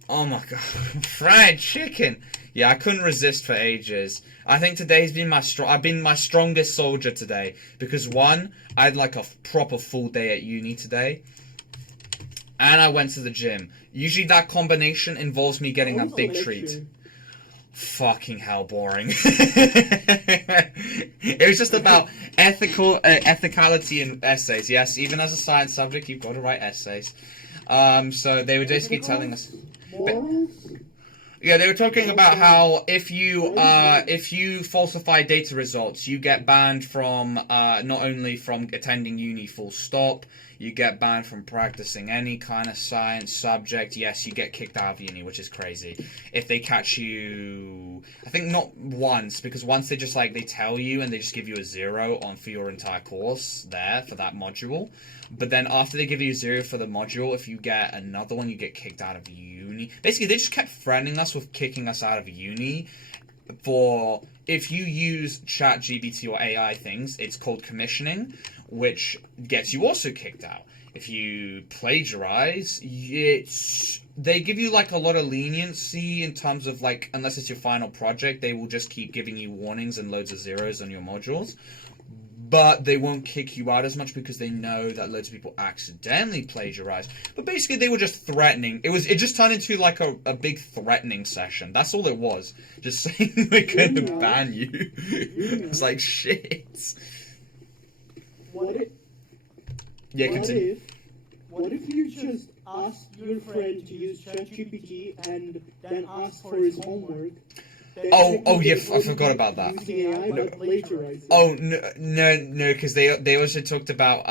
Oh my god. Fried chicken! Yeah, I couldn't resist for ages. I think today's been I've been my strongest soldier today. Because one, I had like a proper full day at uni today. And I went to the gym. Usually that combination involves me getting that big treat. Fucking hell, boring. It was just about ethicality in essays. Yes, even as a science subject, you've got to write essays. So they were basically telling us. Yeah, they were talking about how if you falsify data results, you get banned from not only from attending uni full stop, you get banned from practicing any kind of science subject. Yes, you get kicked out of uni, which is crazy. If they catch you, I think not once, because once they just like, they tell you and they just give you a 0 on for your entire course there for that module. But then after they give you a 0 for the module, if you get another one, you get kicked out of uni. Basically, they just kept threatening us with kicking us out of uni for if you use ChatGPT or AI things, it's called commissioning, which gets you also kicked out. If you plagiarize, they give you like a lot of leniency in terms of like, unless it's your final project, they will just keep giving you warnings and loads of zeros on your modules. But they won't kick you out as much because they know that loads of people accidentally plagiarize. But basically, they were just threatening. It just turned into like a big threatening session. That's all it was. Just saying we're going to ban you. It's like, shit. What if? Yeah, continue. What if you just ask your friend to use ChatGPT and then ask for his homework? Oh yeah, I forgot about that. Using AI, but plagiarizing. Oh no, because they also talked about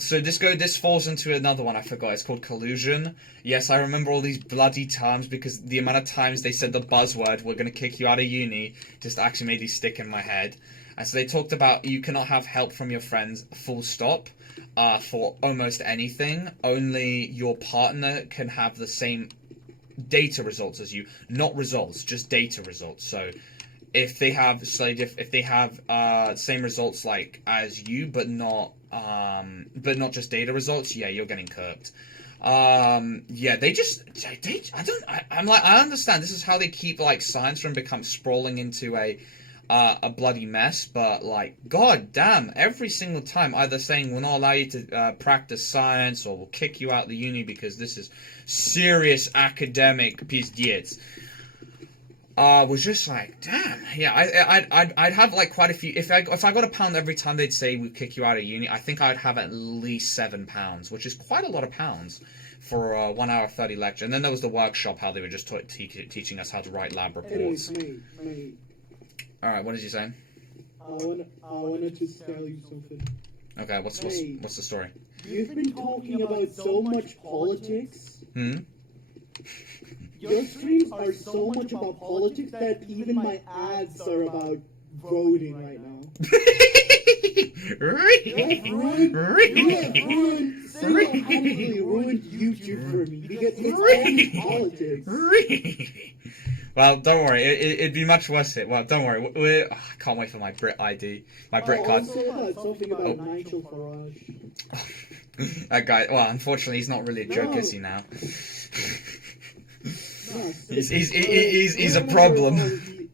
so this falls into another one I forgot. It's called collusion. Yes, I remember all these bloody terms because the amount of times they said the buzzword "we're gonna kick you out of uni" just actually made these stick in my head. And so they talked about you cannot have help from your friends, full stop, for almost anything. Only your partner can have the same data results as you, not results, just data results. So if they have same results like as you, but not just data results, yeah, you're getting cooked. Yeah, I understand this is how they keep like science from become sprawling into a bloody mess, but like, god damn, every single time either saying we'll not allow you to practice science or we'll kick you out of the uni because this is serious academic pizdiets, was just like, damn. Yeah, I'd have like quite a few. If I got a pound every time they'd say we kick you out of uni, I think I'd have at least 7 pounds, which is quite a lot of pounds for a 1 hour 30 lecture. And then there was the workshop, how they were just teaching us how to write lab reports. Mate. Alright, what did you say? I wanted to tell you something. Okay, what's the story? You've been talking about so much politics. Your streams are so much about politics that even my ads are about voting right now. Single-handedly ruined YouTube for me because it's only politics. Well, don't worry. It'd be much worse. Well, don't worry. I can't wait for my Brit ID, my Brit card. Also, something about Nigel Farage. That guy. Well, unfortunately, he's not really a joke, is he now? He's a problem.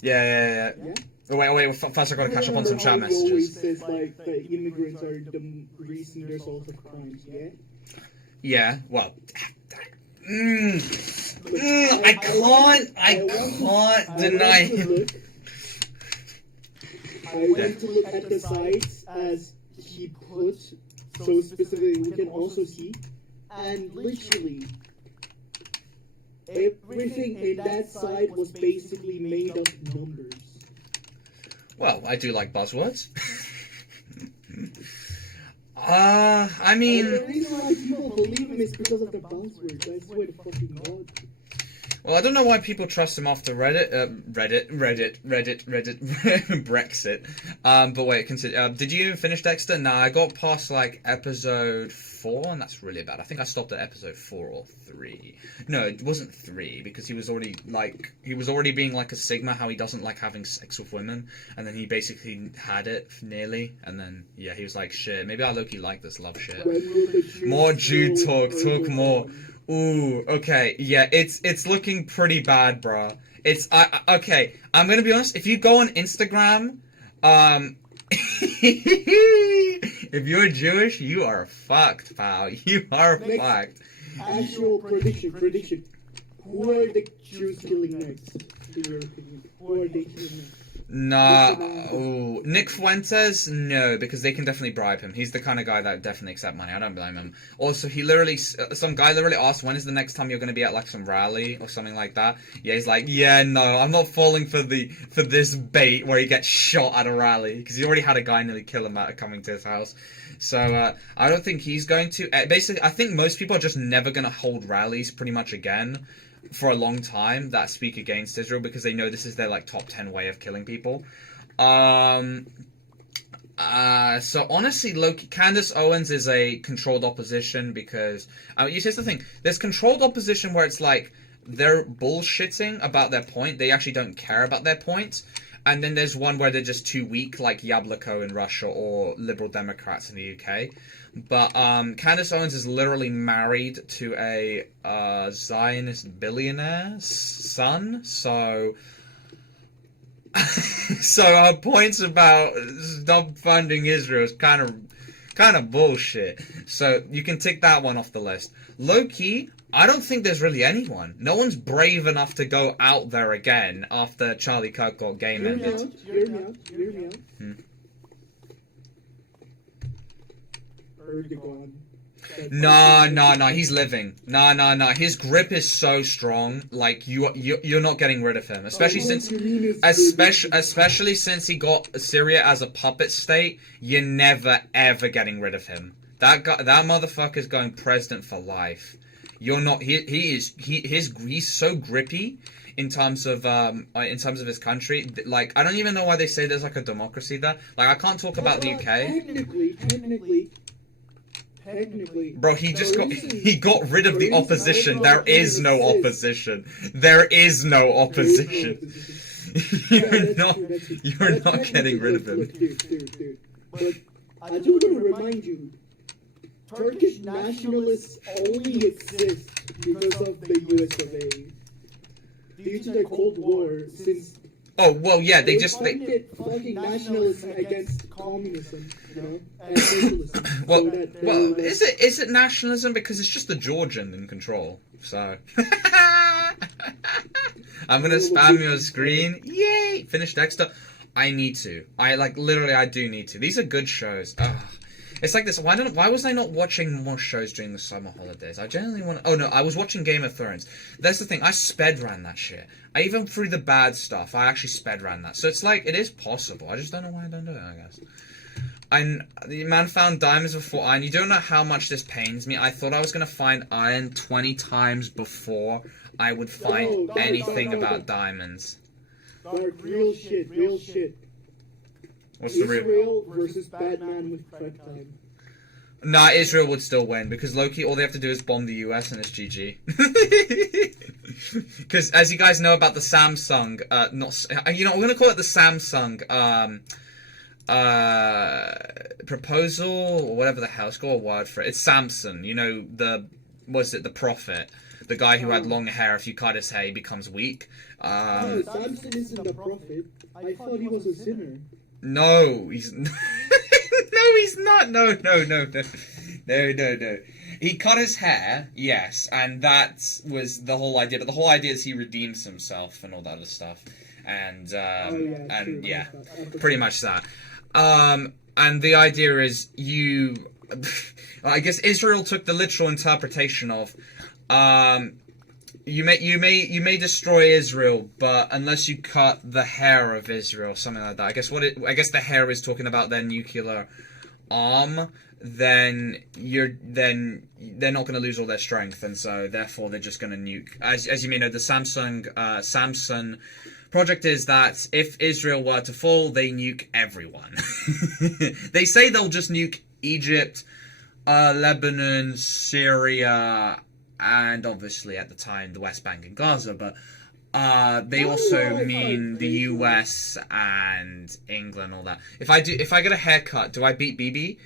Yeah. Oh, wait. First, I gotta catch up on some chat messages. Always says like that immigrants are the reason there's all the crimes. Yeah. Yeah. Well. I can't deny him. I went to look at the sites as he put, so specifically we can also see, and literally everything in that site was basically made of numbers. Well, I do like buzzwords. I mean... The reason why people believe him is because of the buzzwords. I swear to fucking God. Well, I don't know why people trust him after Reddit, Brexit. But wait, consider. Did you finish Dexter? No, I got past like episode 4, and that's really bad. I think I stopped at episode 4 or 3. No, it wasn't 3 because he was already being like a Sigma, how he doesn't like having sex with women, and then he basically had it nearly, and then yeah, he was like, shit, maybe I low-key like this love shit. More Jew talk more. Ooh, okay, yeah, it's looking pretty bad, bruh. Okay, I'm gonna be honest, if you go on Instagram, if you're Jewish, you are fucked, pal. You are fucked. Actual prediction. Who are the Jews killing next, in your opinion? Who are they killing next? Nah, ooh. Nick Fuentes, no, because they can definitely bribe him. He's the kind of guy that definitely accept money. I don't blame him. Also, some guy literally asked, when is the next time you're going to be at like some rally or something like that? Yeah, he's like, yeah, no, I'm not falling for this bait where he gets shot at a rally, because he already had a guy nearly kill him at coming to his house. So, I don't think he's going to. Basically, I think most people are just never going to hold rallies pretty much again for a long time that speak against Israel, because they know this is their like top 10 way of killing people. So honestly, Candace Owens is a controlled opposition, because here's the thing: there's controlled opposition where it's like they're bullshitting about their point. They actually don't care about their point. And then there's one where they're just too weak, like Yabloko in Russia or Liberal Democrats in the UK. But Candace Owens is literally married to a Zionist billionaire's son, so so her points about stop funding Israel is kind of bullshit. So you can tick that one off the list. Low key, I don't think there's really anyone. No one's brave enough to go out there again after Charlie Kirk got game ended. Hear me out. Erdogan. No, he's living. No, his grip is so strong. Like you're not getting rid of him, especially since he got Syria as a puppet state. You're never ever getting rid of him. That motherfucker's going president for life. You're not. He's so grippy in terms of his country. Like I don't even know why they say there's like a democracy there. Like I can't talk about the UK. Technically, bro, he got rid of the opposition. There is no opposition. You're not getting rid of him. Dude. But I do want to remind you, Turkish nationalists only exist because of the US of A. Due to the Cold War, since oh well, yeah, they fucking nationalism against communism, you know, and socialism. well, is it nationalism because it's just the Georgian in control? So I'm gonna spam your screen. Yay! Finish Dexter. I need to. I do need to. These are good shows. Ugh. It's like this. Why was I not watching more shows during the summer holidays? I generally want. Oh no, I was watching Game of Thrones. That's the thing. I sped ran that shit. I even through the bad stuff. I actually sped ran that. So it's like it is possible. I just don't know why I don't do it. I guess. The man found diamonds before iron. You don't know how much this pains me. I thought I was gonna find iron 20 times before I would find anything about diamonds. Dark, real shit. What's the real? Israel versus Batman with crack time. Nah, Israel would still win because Loki. All they have to do is bomb the US and it's GG. Because as you guys know about the Samsung, we're gonna call it the Samsung proposal or whatever the hell. It's got a word for it. It's Samson. You know the prophet, the guy who had long hair. If you cut his hair, he becomes weak. Samson isn't the prophet. I thought he was a sinner. No, he's no, he's not. No. He cut his hair, yes, and that was the whole idea. But the whole idea is he redeems himself and all that other stuff, and pretty much that. And the idea is I guess Israel took the literal interpretation of, you may destroy Israel, but unless you cut the hair of Israel, something like that. I guess the hair is talking about their nuclear arm. Then they're not going to lose all their strength, and so therefore they're just going to nuke. As you may know, the Samson project is that if Israel were to fall, they nuke everyone. They say they'll just nuke Egypt, Lebanon, Syria, and obviously at the time the West Bank and Gaza, but they also mean the US and England, all that. If I get a haircut, do I beat BB?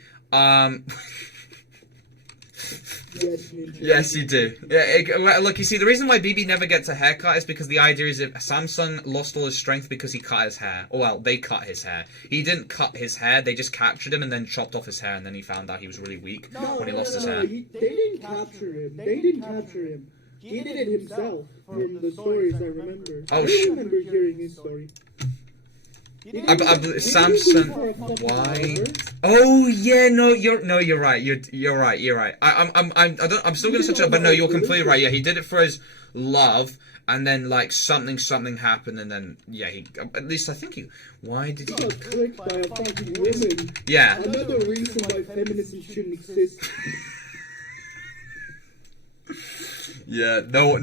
Yes, you do. Yeah, look, you see, the reason why BB never gets a haircut is because the idea is if Samson lost all his strength because he cut his hair. Well, they cut his hair. He didn't cut his hair, they just captured him and then chopped off his hair, and then he found out he was really weak when he lost his hair. They didn't capture him. He did it himself, from the stories I remember. I remember hearing his story. Samson, why? Oh yeah, you're right. You're right. I'm still gonna search it up, but no, you're completely right. Yeah, he did it for his love, and then like something happened, and then at least I think he. Why did he? Got clicked by a fucking woman. Yeah. Another reason why feminism shouldn't exist. Yeah, no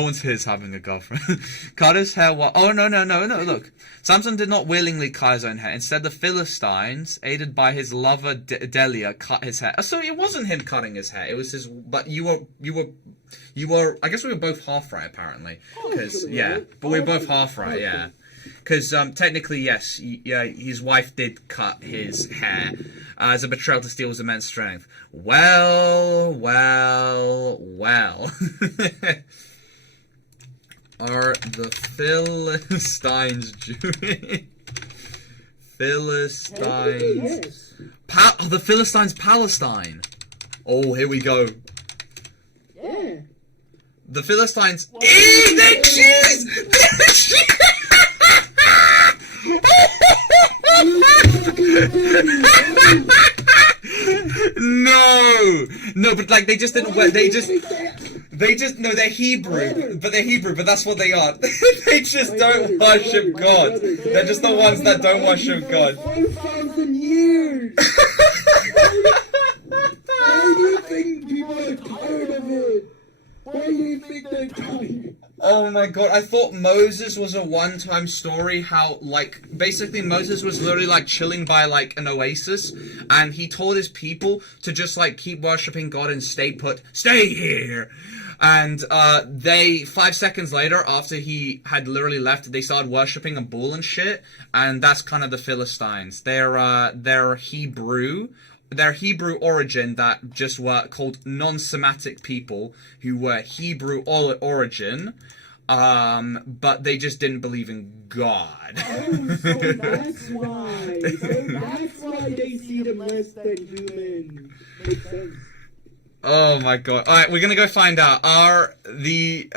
one's his having a girlfriend. Cut his hair. Oh no! Look, Samson did not willingly cut his own hair. Instead, the Philistines, aided by his lover Delia, cut his hair. So it wasn't him cutting his hair. It was his. But you were You were, I guess we were both half right, apparently. Because, yeah, but we were both half right, yeah. Because, technically, yes, yeah, his wife did cut his hair as a betrayal to steal his immense strength. Well. Are the Philistines Jewish? Philistines... Yes. The Philistines Palestine! Oh, here we go. Yeah. The Philistines... They're Jews! They're Jews! No, but like they just didn't. No, they're Hebrew, but that's what they are. They just don't worship God. They're just the ones that don't worship God. 4,000 years. Why do you think people are tired of it? Why do you think they're tired? Oh my god, I thought Moses was a one-time story, how, like, basically Moses was literally, like, chilling by, like, an oasis, and he told his people to just, like, keep worshipping God and stay here! And, 5 seconds later, after he had literally left, they started worshipping a bull and shit, and that's kind of the Philistines. They're Hebrew. Their Hebrew origin that just were called non-Semitic people who were Hebrew origin, but they just didn't believe in God. Oh, so that's why. That's why they see them less than human. Makes sense. Oh my god. Alright, we're gonna go find out. Are the...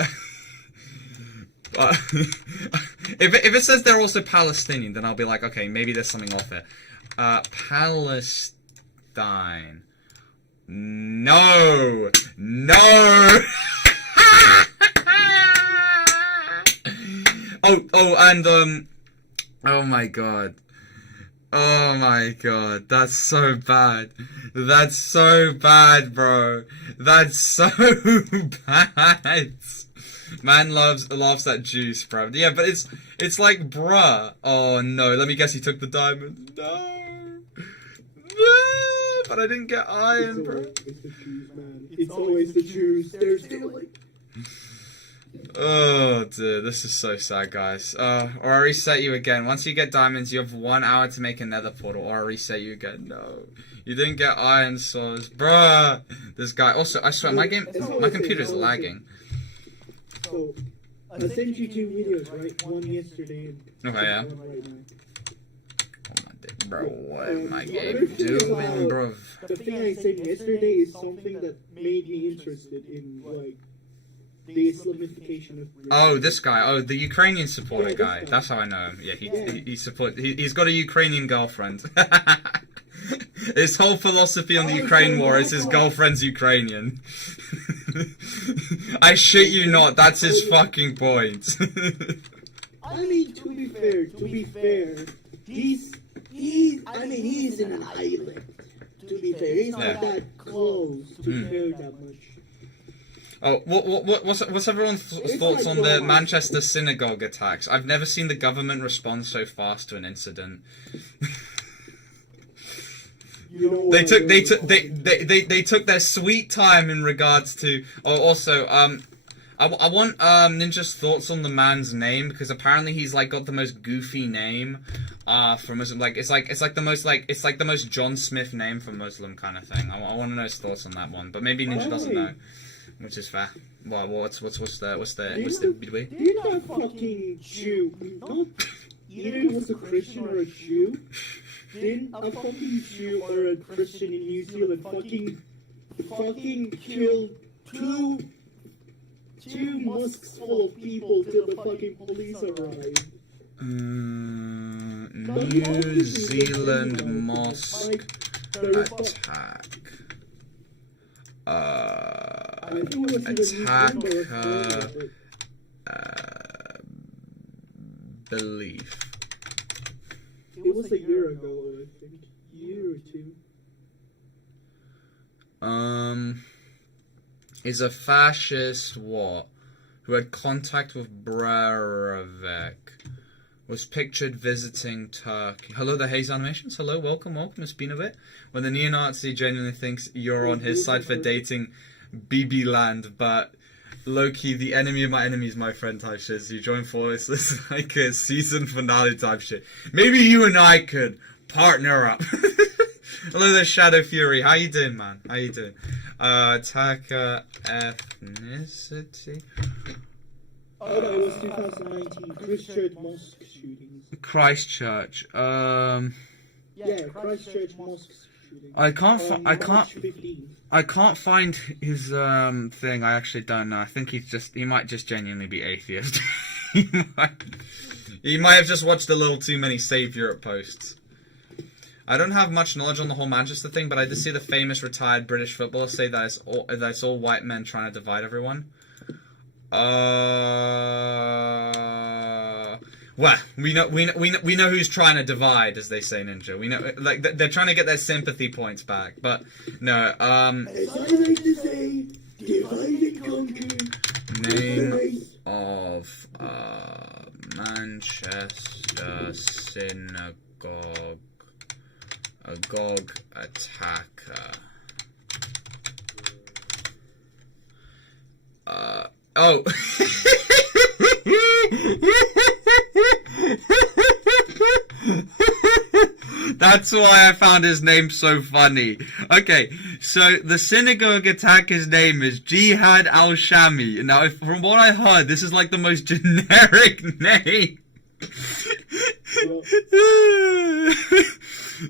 if it says they're also Palestinian, then I'll be like, okay, maybe there's something off it. Palestine. No! Oh my god. Oh my god, that's so bad. That's so bad, bro. That's so bad. Man laughs at juice, bro. Yeah, but it's like, bruh. Oh no, let me guess he took the diamond. No. But I didn't get iron, bro. It's the Jews, man. It's always the Jews. They're stealing. Oh, dude, this is so sad, guys. Or I'll reset you again. Once you get diamonds, you have 1 hour to make another portal, or I'll reset you again. No. You didn't get iron swords. Bruh. This guy. Also, I swear, my computer's lagging. So, I sent you 2 videos, right? One yesterday and okay, yeah. one right now. Bro, what am I game doing, bro? The thing I said yesterday is something that made me interested in, like, the Islamification of religion. Oh, this guy. Oh, the Ukrainian supporter Yeah, guy. this guy. That's how I know him. Yeah, he's got a Ukrainian girlfriend. His whole philosophy on the Ukraine war is his girlfriend's Ukrainian. I shit you not, that's his fucking point. I mean, to be fair, he's in an island. To be fair, he's not that close to care that much. Oh, what's everyone's thoughts on the Manchester synagogue attacks? I've never seen the government respond so fast to an incident. You know They took their sweet time in regards to. Oh, also, I want Ninja's thoughts on the man's name, because apparently he's like got the most goofy name for Muslim. Like it's like the most John Smith name for Muslim kind of thing. I want to know his thoughts on that one, but maybe Ninja doesn't know, which is fair. Well, what's the midway? You're not fucking Jew. Not either was a Christian or a Jew. Didn't a fucking Jew or a Christian in New Zealand fucking kill two mosques full of people till the fucking police arrived? New Zealand mosque attack. Attacker belief. It was a year ago, I think. Year or two. Is a fascist what? Who had contact with Breivik. Was pictured visiting Turkey. Hello, the Haze Animations. Hello, welcome. It's been a bit. When the neo-Nazi genuinely thinks you're on his side for dating BB Land, but low-key, the enemy of my enemy is my friend type shit. So you join forces, this is like a season finale type shit. Maybe you and I could partner up. Hello there, Shadow Fury. How you doing, man? How you doing? Attacker ethnicity. Oh, that was 2019 Christchurch mosque shootings. Christchurch. Yeah, Christchurch mosque shooting. I can't March 15th. I can't find his thing. I actually don't know. I think he might just genuinely be atheist. he might have just watched a little too many Save Europe posts. I don't have much knowledge on the whole Manchester thing, but I did see the famous retired British footballer say that it's all white men trying to divide everyone. Well, we know who's trying to divide, as they say, Ninja. We know, like, they're trying to get their sympathy points back, but no. As I like to say, divide and conquer. Name of Manchester synagogue attacker. Oh. That's why I found his name so funny. Okay, so the synagogue attacker's name is Jihad al-Shami. Now, from what I heard, this is like the most generic name.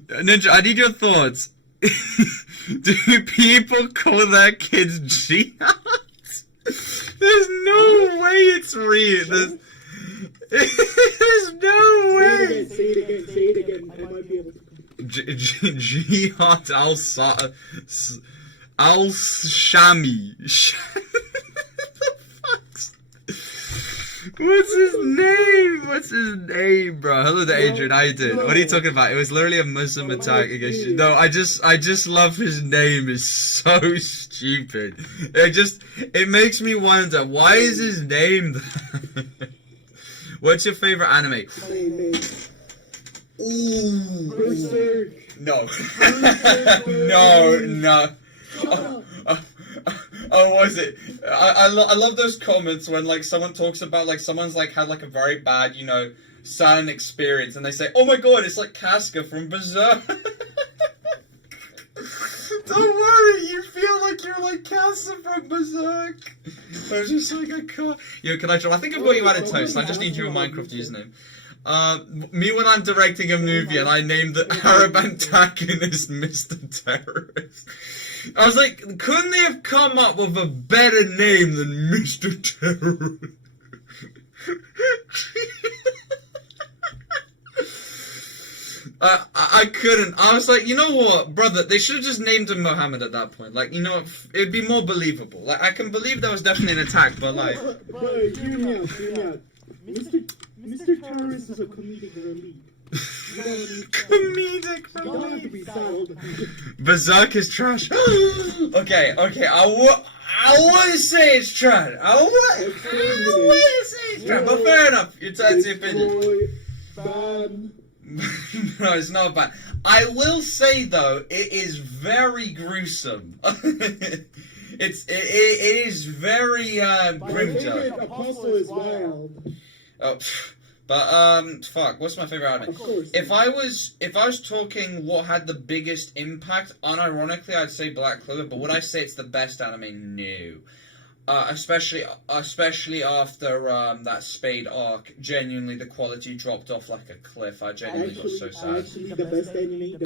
Ninja, I need your thoughts. Do people call their kids Jihad? There's no way it's real. There's no way. Say it again. I might be able to. Jihad al-Shami. What's his name, bro? Hello there, Adrian. How you doing? What are you talking about? It was literally a Muslim attack against you. No, I just love his name. Is so stupid. It makes me wonder, why is his name that? What's your favorite anime? Ooh. No. No. Oh, was it? I love those comments when, like, someone talks about, like, someone's, like, had, like, a very bad, you know, silent experience, and they say, oh my god, it's like Casca from Berserk. Don't worry, you feel like you're like Casca from Berserk. I was just like, I can't. Yo, can I try? I think I've got you added toast. I just need your Minecraft username. Me when I'm directing a movie and I name the Arab antagonist Mr. Terrorist. I was like, couldn't they have come up with a better name than Mr. Terrorist? I couldn't. I was like, you know what, brother? They should have just named him Mohammed at that point. Like, you know, it'd be more believable. Like, I can believe there was definitely an attack, but like... Bro, hear me out. Mr. Terrorist is a comedic relief. Comedic You don't have to be sad. Berserk is trash. Okay, I wouldn't say it's trash. I wouldn't say it's trash, but fair enough. It's your opinion. Bad. No, it's not bad. I will say though, it is very gruesome. It is very My grim. favorite apostle is wild. Oh, but fuck. What's my favorite anime? Of course. If I was talking what had the biggest impact, unironically, I'd say Black Clover. But would I say it's the best anime? No. Especially after that Spade arc, genuinely the quality dropped off like a cliff. I genuinely got so sad. Actually, the best anime.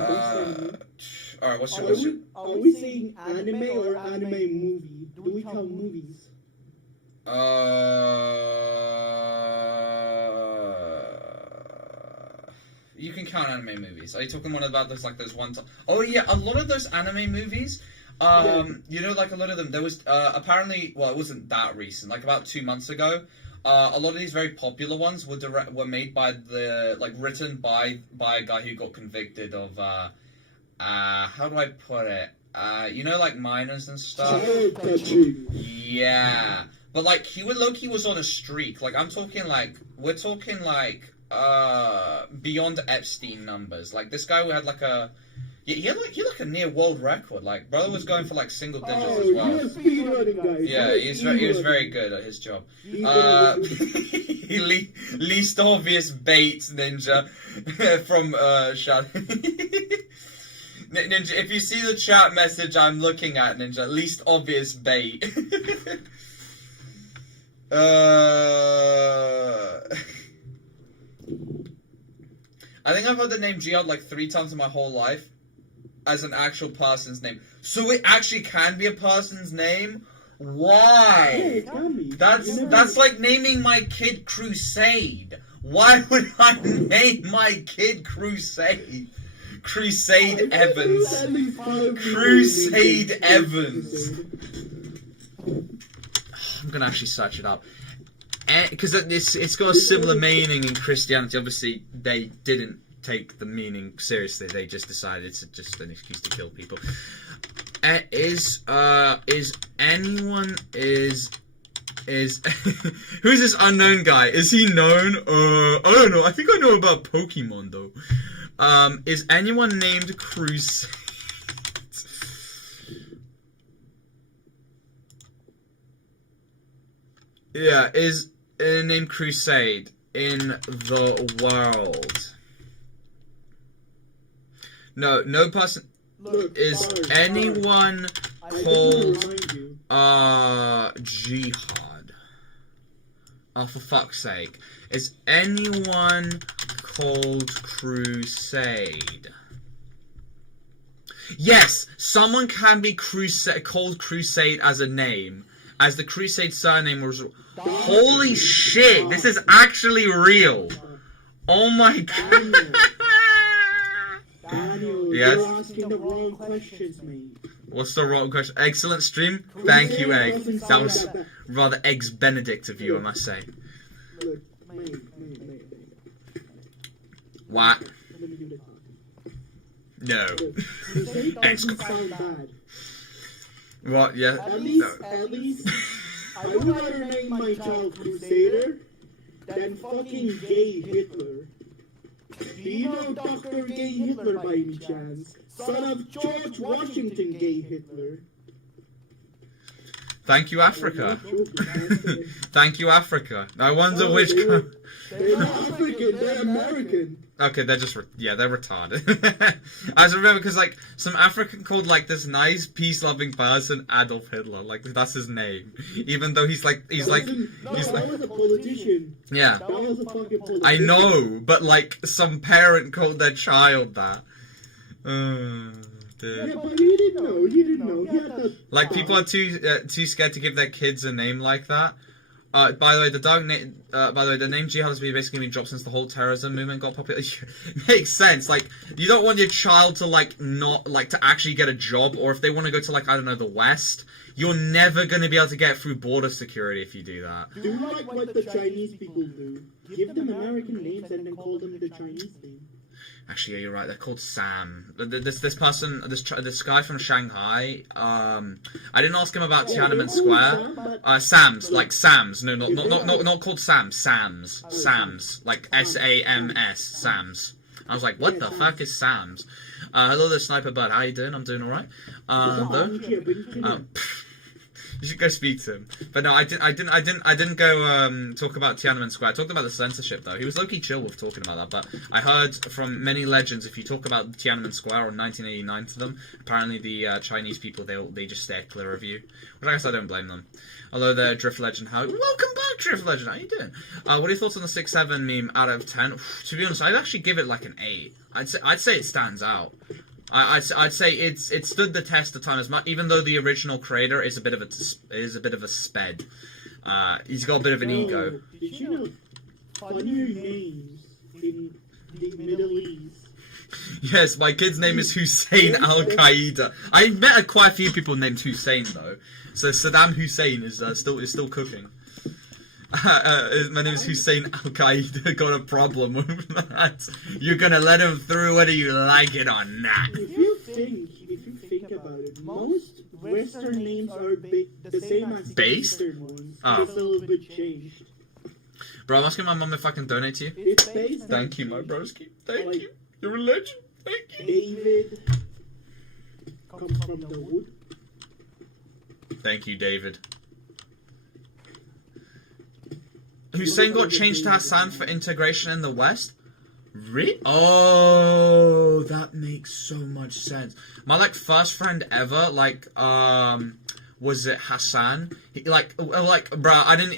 Alright, what's your... Are we saying anime or anime movie? Do we count movies? You can count anime movies. Are you talking one about those, like, those one time? Oh yeah, a lot of those anime movies. You know, like a lot of them. There was apparently, well, it wasn't that recent. Like about 2 months ago, a lot of these very popular ones were made by written by a guy who got convicted of how do I put it? You know, like minors and stuff. Yeah, but like he was on a streak. Like we're talking beyond Epstein numbers. Like this guy who had like a. He looked a near world record. Like, brother was going for like single digits Oh, as well. you're speedrunning, guys. Yeah, he was very good at his job. Least obvious bait ninja from Shadow. Ninja, if you see the chat message I'm looking at, Ninja, least obvious bait. I think I've heard the name Jihad like 3 times in my whole life as an actual person's name. So it actually can be a person's name? Why? That's like naming my kid Crusade. Why would I name my kid Crusade? Crusade Evans. Crusade Evans. I'm gonna actually search it up. Because it's got a similar meaning in Christianity. Obviously, they didn't take the meaning seriously. They just decided it's just an excuse to kill people. Is anyone who's this unknown guy? Is he known? I don't know. I think I know about Pokemon though. Is anyone named Crusade? Yeah, is named Crusade in the world? No person. Is anyone called Jihad? Oh, for fuck's sake. Is anyone called Crusade? Yes, someone can be called Crusade as a name. As the Crusade surname was... Holy shit, this is actually real. Oh my god. Daniel, yes? you're asking the wrong questions, mate. What's the wrong question? Excellent stream. Thank you, Egg. That was rather Eggs Benedict of you, I must say. Look, mate. What? No. Crusade doesn't sound bad. What? Yeah. At least, I would rather name my child Crusader than fucking gay Hitler. Do you know Dr. Gay Hitler by any chance? Son of George Washington Gay Hitler. Thank you, Africa. Thank you, Africa. I wonder which... They're not African, they're American. Okay, they're just... they're retarded. I just remember because, like, some African called, like, this nice, peace-loving person Adolf Hitler. Like, that's his name. Even though he's like... That was a politician. Yeah. That was a fucking politician. I know, but, like, some parent called their child that. Yeah, but you didn't know. He had the... Like, people are too scared to give their kids a name like that. By the way, the name Jihad has basically been dropped since the whole terrorism movement got popular. Makes sense. Like, you don't want your child to, like, not, like, to actually get a job, or if they want to go to, like, I don't know, the West, you're never going to be able to get through border security if you do that. Do like what the Chinese people do. Give them American names and then call them the Chinese name. Actually, yeah, you're right. They're called Sam. This person, this guy from Shanghai. I didn't ask him about Tiananmen Square. Sam's, like Sam's. No, not called Sam. Sam's. Like SAMS. Sam's. I was like, what the fuck is Sam's? Hello there, Sniper Bud. How you doing? I'm doing all right. You should go speak to him. But no, I didn't go talk about Tiananmen Square. I talked about the censorship though. He was low-key chill with talking about that. But I heard from many legends, if you talk about Tiananmen Square or 1989 to them, apparently the Chinese people they just stay clear of you. Which I guess I don't blame them. Although the Drift Legend, welcome back, Drift Legend. How you doing? What are your thoughts on the 6-7 meme out of 10? To be honest, I'd actually give it like an 8. I'd say it stands out. I'd say it stood the test of time as much, even though the original creator is a bit of a sped. He's got a bit of an ego. Did you know funnier names in the Middle East? Yes, my kid's name is Hussein Al Qaeda. I met quite a few people named Hussein though, so Saddam Hussein is still cooking. My name is Hussein Al Qaeda. Got a problem with that? You're gonna let him through whether you like it or not. If you think about it, most Western names are the same as Eastern ones. Just a little bit changed. Bro, I'm asking my mum if I can donate to you. It's based. Thank you, my broski. Thank you. You're a legend. Thank you. David, comes from the wood. Thank you, David. Hussein got changed to Hassan for integration in the West? Oh, that makes so much sense. My, like, first friend ever, like, was it Hassan? He, like, bruh, I didn't...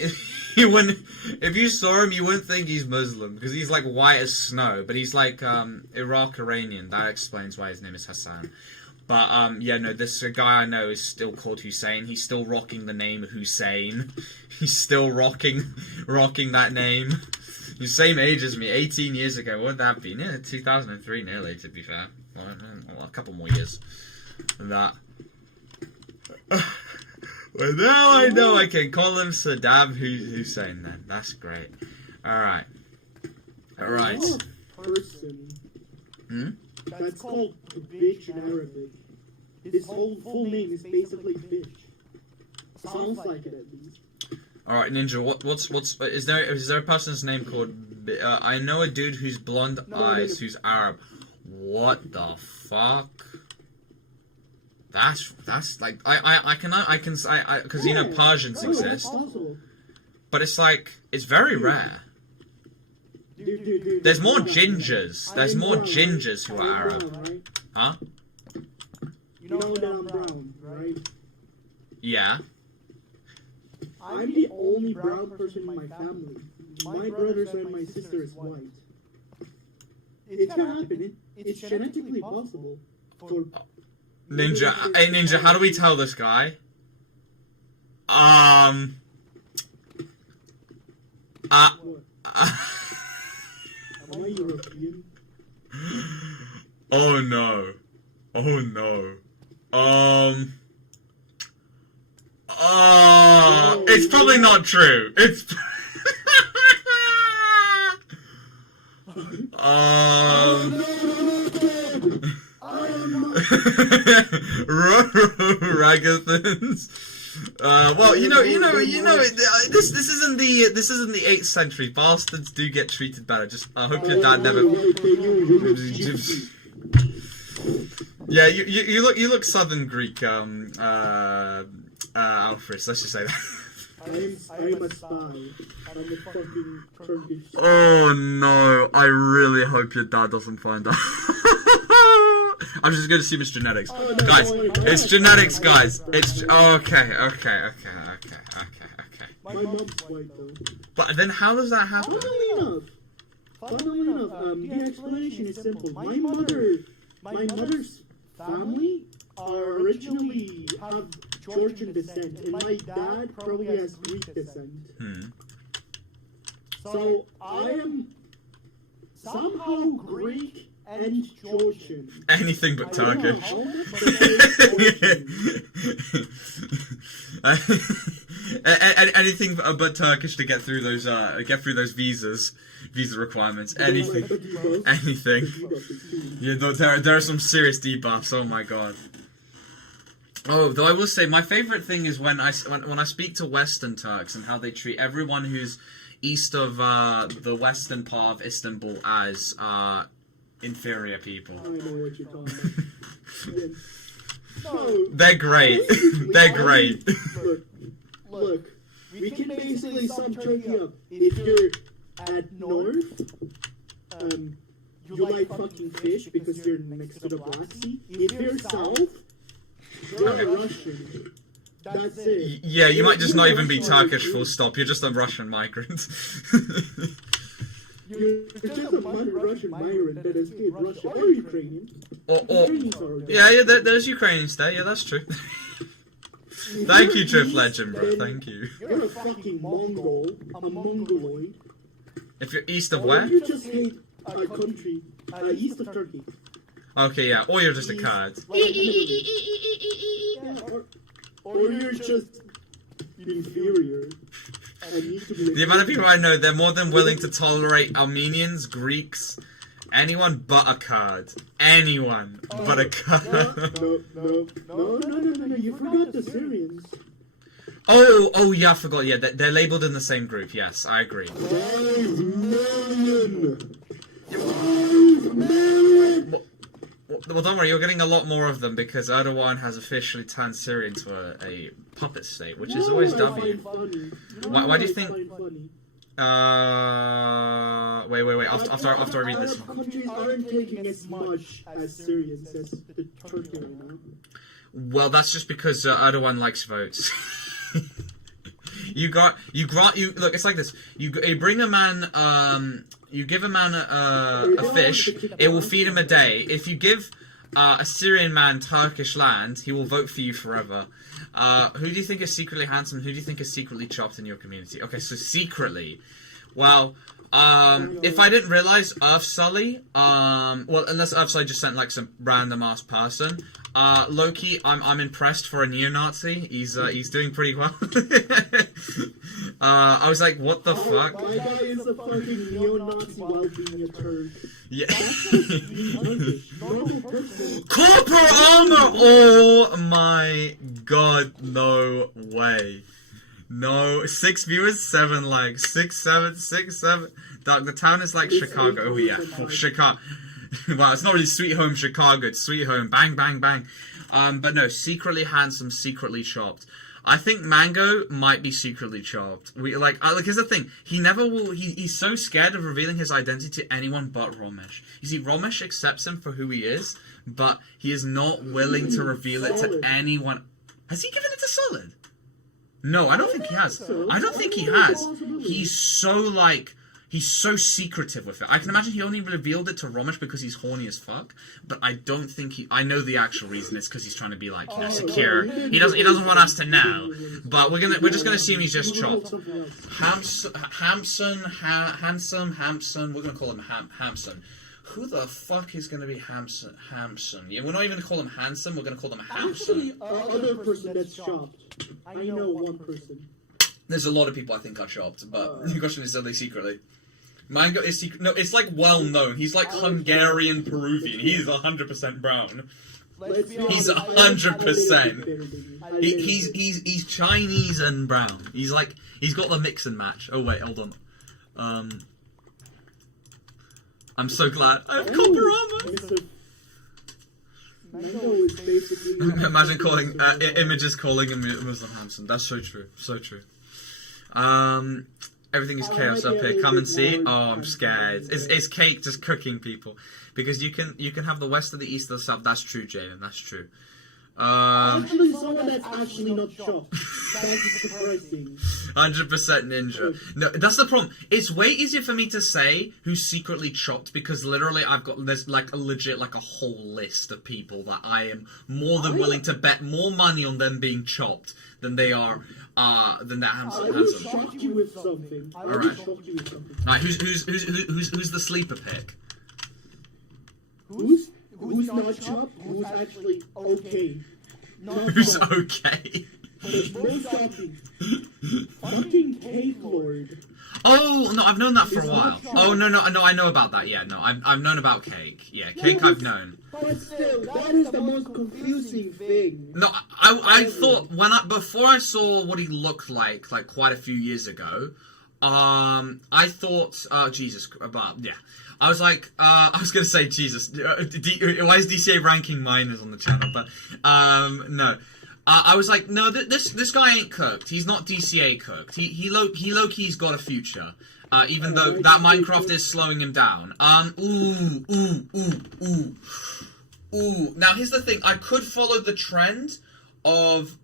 He wouldn't... If you saw him, you wouldn't think he's Muslim, because he's, like, white as snow, but he's, like, Iraq-Iranian. That explains why his name is Hassan. But, yeah, no, this guy I know is still called Hussein. He's still rocking the name Hussein. He's still rocking that name. He's the same age as me, 18 years ago. What would that be? Yeah, 2003 nearly, to be fair. Well, a couple more years than that. Well, now I know I can call him Saddam Hussein then. That's great. Alright. Alright. Person. Hmm? That's called bitch in Arabic. His whole full name is basically bitch. Sounds like it at least. Alright, Ninja, is there a person's name called, I know a dude who's blonde eyes, who's Arab. What the fuck? That's like, because you know Persians exist. But it's like, it's very rare. There's more gingers. There's more gingers who are Arab. Huh? You know that I'm brown, right? Yeah. I'm the only brown person in my family. My brothers and my sister is white. It can happen. It's genetically possible. For Ninja, hey Ninja, how do we tell this guy? Am I European? Oh no. Oh no. It's probably not true. It's Ragathons. Well, you know. This isn't the 8th century. Bastards do get treated better. Just I hope your dad never. Yeah, you look Southern Greek, Alfred. Let's just say that. I'm a spy. I'm a fucking Turkish. Oh no! I really hope your dad doesn't find out. I'm just going to see his genetics, guys. It's genetics, guys. It's okay. My mom's white though. But then, how does that happen? Funnily enough, the explanation is simple. My mother's family originally have Georgian descent, and my dad probably has Greek descent. So I am somehow Greek and Georgian. Anything but Turkish. Anything but Turkish to get through those visa requirements. Anything. Yeah, there are some serious debuffs. Oh my god. Oh, though I will say my favorite thing is when I speak to Western Turks and how they treat everyone who's east of the western part of Istanbul as inferior people. I don't know what you're talking about. No, they're great. They're great. Look, we can basically sum Turkey up. If you're at north, you like fucking fish because you're next to the Black Sea. If you're south, you're Russian. That's it. Yeah, you might just not even be Turkish, full stop. You're just a Russian migrant. You're just a Russian migrant that escaped Russia or Ukrainian. Yeah, there's Ukrainians there. Yeah, that's true. Thank you, Drift Legend, bro. Thank you. You're a fucking Mongol, a Mongoloid. If you're east of where? You just hate a country east of Turkey. Okay, yeah, or you're just a Kurd. Or you're just inferior. The amount of people I know, they're more than willing to tolerate Armenians, Greeks, anyone but a Kurd. Anyone but a Kurd. No, you forgot the Syrians. Oh yeah, I forgot. Yeah, they're labelled in the same group. Yes, I agree. 5 million! 5 million! Well, don't worry, you're getting a lot more of them because Erdogan has officially turned Syria into a puppet state, which is always W. Why do you think? Wait. After I read this one. Countries aren't taking as much as Syrians as the Turkey right now. Well, that's just because Erdogan likes votes. Look, it's like this. You bring a man, you give a man a fish, it will feed him a day. If you give a Syrian man Turkish land, he will vote for you forever. Who do you think is secretly handsome? Who do you think is secretly chopped in your community? Okay, so secretly. Well, if I didn't realize Earth Sully, well, unless Earth Sully just sent like some random ass person, Loki, I'm impressed for a neo-Nazi. He's doing pretty well. I was like, what the fuck? My guy is a fucking neo-Nazi while being a Turk. Yeah. Normal person. Corporal armor! Oh my god, no way. No, 6 viewers, 7 likes. 6, 7. Dog, the town is like Chicago. Oh yeah, Chicago. Well, it's not really Sweet Home Chicago. It's Sweet Home. Bang, bang, bang. But no, secretly handsome, secretly chopped. I think Mango might be secretly chopped. Here's the thing. He never will. He's so scared of revealing his identity to anyone but Romesh. You see, Romesh accepts him for who he is, but he is not willing to reveal it to anyone. Has he given it to Solid? No, I don't think he has. I don't think he has. He's so secretive with it. I can imagine he only revealed it to Romesh because he's horny as fuck. But I don't think I know the actual reason. It's because he's trying to be like, secure. He doesn't want us to know. But we're just gonna assume he's just chopped. Hamson. We're gonna call him Hamson. Who the fuck is gonna be Hamson? Yeah, we're not even gonna call him handsome. We're gonna call him Hamson. Other person that's chopped. I know one person. There's a lot of people I think are chopped, but the question is, are they secretly? Mango is secret. No, it's like well known. He's like Hungarian Peruvian. He's 100% brown. He's 100%. He's Chinese and brown. He's got the mix and match. Oh wait, hold on. I'm so glad I have copper armor. Imagine calling images calling him Muslim Hamson. That's so true. So true. Everything is chaos up here. Come and see. Oh, I'm scared. It's cake just cooking people, because you can have the west or the east or the south. That's true, Jaden. That's true. Actually, someone that's actually not chopped. That's surprising. 100% ninja. No, that's the problem. It's way easier for me to say who's secretly chopped because literally there's like a legit like a whole list of people that I am more than willing to bet more money on them being chopped than they are than that handsome. I will shock you with something. Alright, who's the sleeper pick? Who's not chopped? Who's actually okay? Who's okay? Most shocking. Fucking Cake Lord. Oh no, I've known that for a while. Oh no, I know about that. Yeah, no, I've known about Cake. Yeah, Cake I've known. But still, that is the most confusing thing. No, I thought before I saw what he looked like quite a few years ago, I thought, Jesus, yeah. I was like, I was gonna say Jesus. Why is DCA ranking minors on the channel? But no, I was like, no, this guy ain't cooked. He's not DCA cooked. He low-key's got a future. Even though that Minecraft is slowing him down. Ooh. Now here's the thing. I could follow the trend of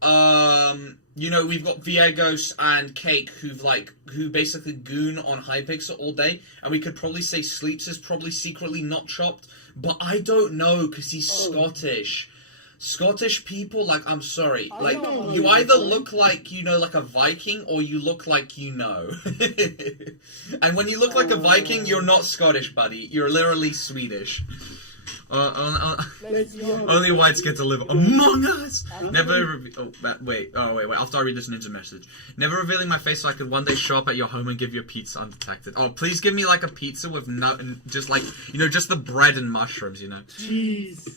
we've got Veagos and Cake who basically goon on Hypixel all day, and we could probably say Sleeps is probably secretly not chopped, but I don't know because he's Scottish. Scottish people, I'm sorry, you either look like, like a Viking, or you look like And when you look like a Viking, you're not Scottish, buddy. You're literally Swedish. Only whites get to live among us. Wait. After I read this ninja message, never revealing my face so I could one day show up at your home and give you a pizza undetected. Oh, please give me a pizza with just just the bread and mushrooms. Cheese.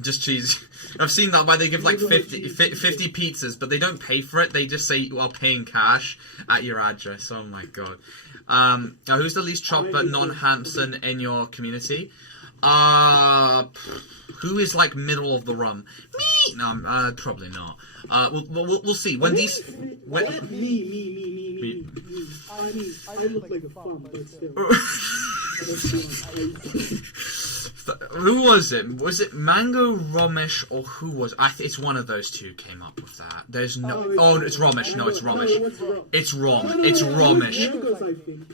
Just cheese. I've seen that why they give 50 pizzas, but they don't pay for it. They just say, "Well, paying cash at your address." Oh my god. Now, who's the least chopped but non-Hampson in your community? Who is like middle of the run? Me? No, probably not. We'll see. When these... Me. I look like a fun, but still. Who was it? Was it Mango, Romesh, or who was? It's one of those two came up with that. There's no. Oh, it's Romesh. No, it's Romesh. It's Rom. It's Romesh. Veagos, I think.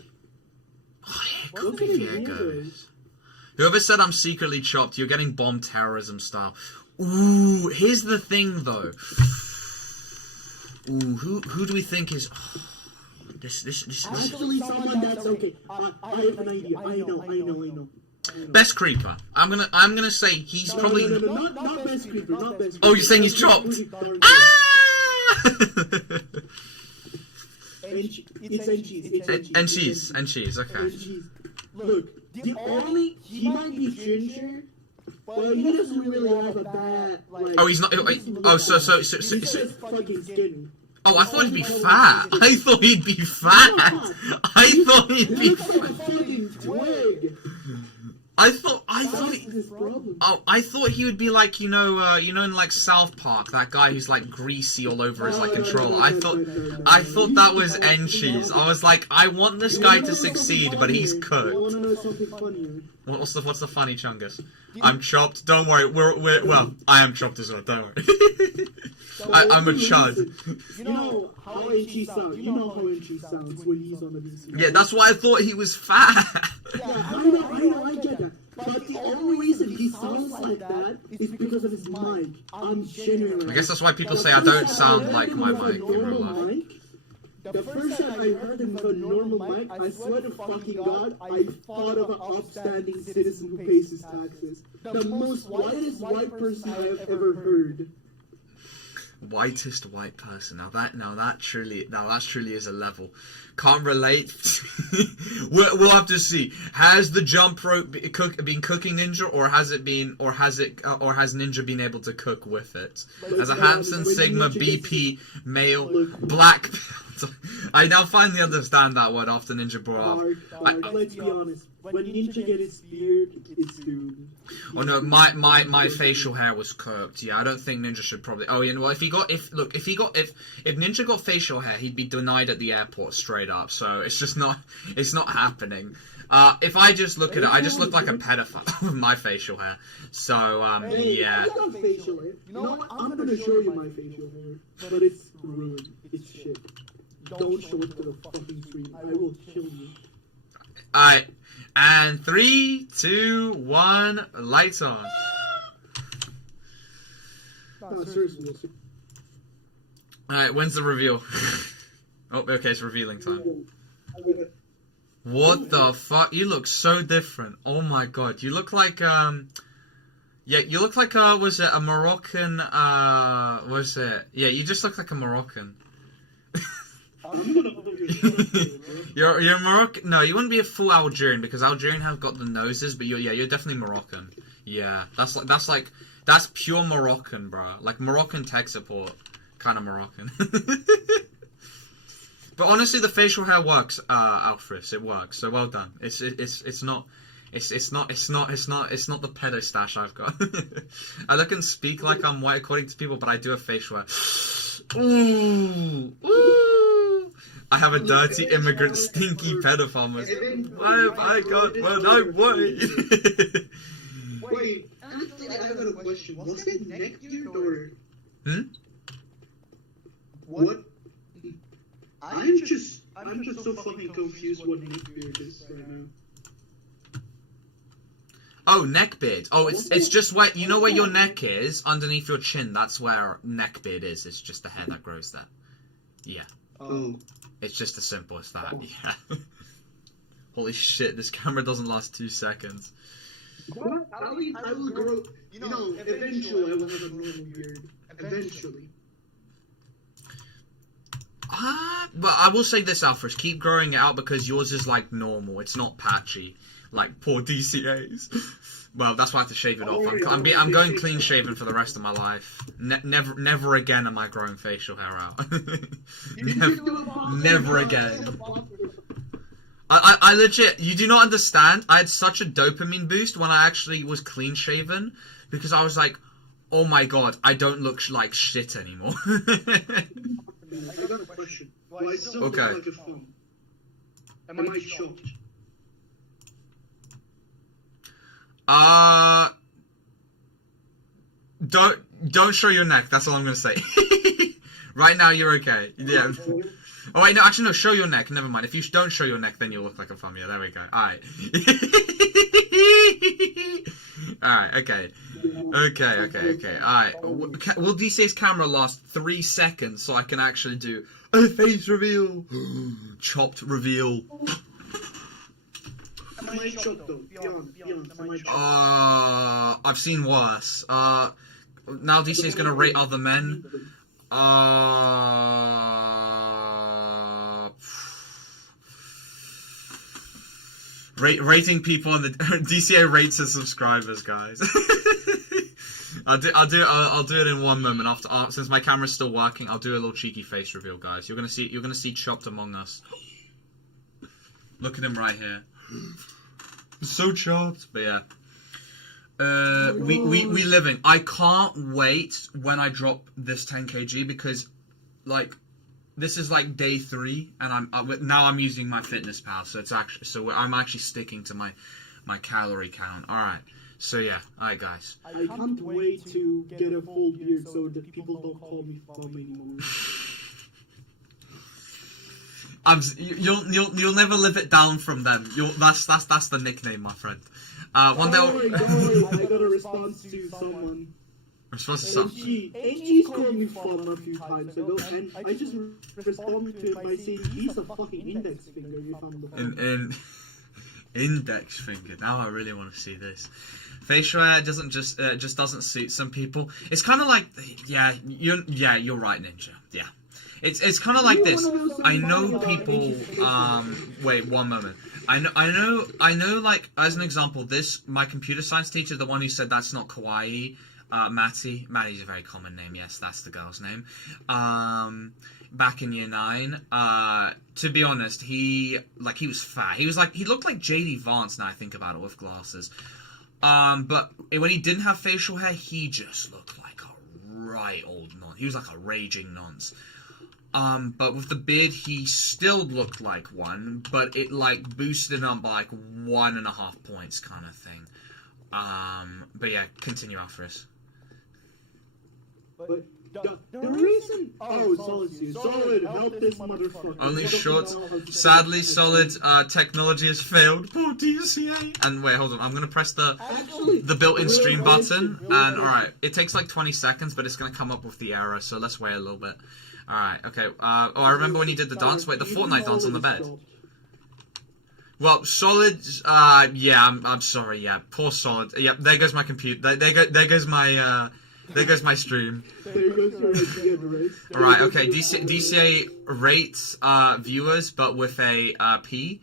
Oh, it could be Veagos. Whoever said I'm secretly chopped, you're getting bomb terrorism style. Ooh, here's the thing though. Ooh, who do we think is? Oh, this. Actually, someone that's okay. I have an idea. I know. Best creeper. I'm gonna say he's probably. No, not best creeper. Not best. Oh, you're saying he's chopped? Ah! It's And cheese. Okay. Look, he might be ginger, but he doesn't really have a bad, like... Oh, he's not... Oh, so... He's just fucking skinny. Oh, I thought he'd be fat. I thought he'd be fat. I thought he would be like, in like South Park, that guy who's like greasy all over his like controller. I thought that was Enchies. I was like, I want this guy to succeed, but he's cooked. What's the funny, Chungus? I'm chopped. Don't worry. Well, I am chopped as well. Don't worry. I'm a chud. You know how Enchi sounds when he's on the VC. Yeah, that's why I thought he was fat. Yeah, I know, I get that. But the only reason he sounds like that is because of his mic. I'm genuinely... I guess that's why people say I don't sound like my mic in real life. The first time I heard him with a normal mic, I swear to fucking God, I thought of an upstanding citizen who pays his taxes. The most whitest white person I have ever heard. Whitest white person. Now that truly is a level. Can't relate. We'll have to see. Has the jump rope been cooking Ninja, or has Ninja been able to cook with it? As a Hansen Sigma BP male black belt. I now finally understand that word after Ninja brought up. Let's be honest. When Ninja gets his beard, it's doomed. Oh no, my facial hair was cooked. Yeah, I don't think Ninja should probably. Oh yeah, well if Ninja got facial hair, he'd be denied at the airport straight up. So it's not happening. If I just look at it, I just look like a pedophile with my facial hair. So yeah. I got facial hair. You know what? I'm gonna show you my facial hair, but it's ruined. It's shit. Don't show it to the fucking stream. I will kill you. Alright. And 3, 2, 1, lights on. Seriously. Alright, when's the reveal? Oh, okay, it's revealing time. What the fuck? You look so different. Oh my god, you look like, yeah, you look like, was it a Moroccan, was it? Yeah, you just look like a Moroccan. You're Moroccan. No, you wouldn't be a full Algerian because Algerian have got the noses, but you're definitely Moroccan. Yeah, that's pure Moroccan, bro. Like Moroccan tech support, kind of Moroccan. But honestly, the facial hair works, Alfred. It works. So well done. It's not the pedo stash I've got. I look and speak like I'm white according to people, but I do have facial hair. Ooh. I have a dirty immigrant, stinky pedophile. Why have I got when I wait? Wait, actually, I got a question. Was it neckbeard or? What? I'm just so fucking confused what neckbeard is right now. Oh, neckbeard. Oh, it's just where, you know where your neck is? Underneath your chin, that's where neckbeard is. It's just the hair that grows there. Yeah. Oh. It's just as simple as that, yeah. Holy shit, this camera doesn't last 2 seconons. What? I will grow, eventually I will have a normal beard. Eventually. But I will say this, Alfred, keep growing it out because yours is like normal. It's not patchy. Like poor DCAs. Well, that's why I have to shave it off. I'm going clean shaven for the rest of my life. Never again am I growing facial hair out. never again. I legit, you do not understand. I had such a dopamine boost when I actually was clean shaven because I was like, oh my god, I don't look like shit anymore. I got a question. Do I still look like a thumb? Am I shocked? Don't show your neck. That's all I'm gonna say. Right now, you're okay. Yeah. Oh wait, no, actually no. Show your neck. Never mind. If you don't show your neck, then you'll look like a thumb. Yeah, there we go. All right. All right. Okay. Okay. All right. Will DC's camera last 3 seconds so I can actually do a face reveal, chopped reveal? Am I shocked though? Be honest. Am I shocked? I've seen worse. Now DC is gonna rate other men. Rating people on the DCA rates his subscribers, guys. I'll do it in one moment after since my camera's still working. I'll do a little cheeky face reveal, guys. You're gonna see Chopped Among Us. Look at him right here. So chopped, but yeah. We living. I can't wait when I drop this 10 kg because, like, this is like day 3, and I'm using my fitness pal, so I'm actually sticking to my calorie count. All right, so yeah, all right, guys. I can't wait to get a full beard so that people don't call me thumb anymore. You'll never live it down from them. That's the nickname, my friend. One day. I got a response to someone. Angie's called me thumb a few times ago, and I just responded to it by saying he's a fucking index finger. You found the phone. Index finger. Now I really want to see this. Facial hair doesn't just doesn't suit some people. It's kind of like you're right, Ninja. Yeah. It's kind of like this. I know people. Wait, one moment. I know. Like as an example, my computer science teacher, the one who said that's not kawaii. Matty. Matty's a very common name. Yes, that's the girl's name. Back in year 9. To be honest, he was fat. He looked like JD Vance. Now I think about it with glasses. But when he didn't have facial hair, he just looked like a right old nonce. He was like a raging nonce. But with the beard, he still looked like one, but it like boosted him up by like 1.5 points, kind of thing. But yeah, continue, Alfred. But the reason... Oh, Solid, help this motherfucker. Only shorts. Sadly, Solid, technology has failed. Poor DCA. And wait, hold on. I'm going to press the built-in stream button. And alright, it takes like 20 seconds, but it's going to come up with the error, so let's wait a little bit. Alright, okay. I remember when he did the dance. Wait, the Fortnite dance on the bed. Well, Solid, yeah, I'm sorry, yeah. Poor Solid. Yep, there goes my computer. There goes my stream. Alright, okay, DCA rates viewers, but with a P.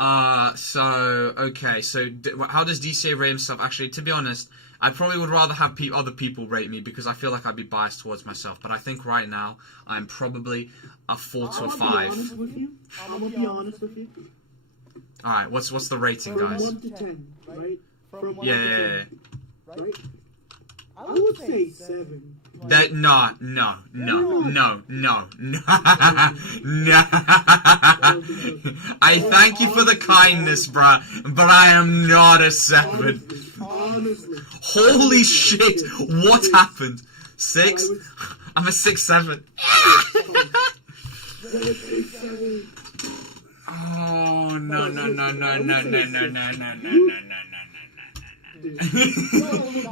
Okay, so how does DCA rate himself? Actually, to be honest, I probably would rather have other people rate me because I feel like I'd be biased towards myself. But I think right now, I'm probably a 4 to a 5. I'm gonna be honest with you. Alright, what's the rating, guys? From 1 to 10, right? From 1 yeah. to 10, right? I would say 7. No. I thank you for the kindness, bruh, but I am not a 7. Honestly. Holy shit, what happened? 6? I'm a 6-7. Oh, no. No,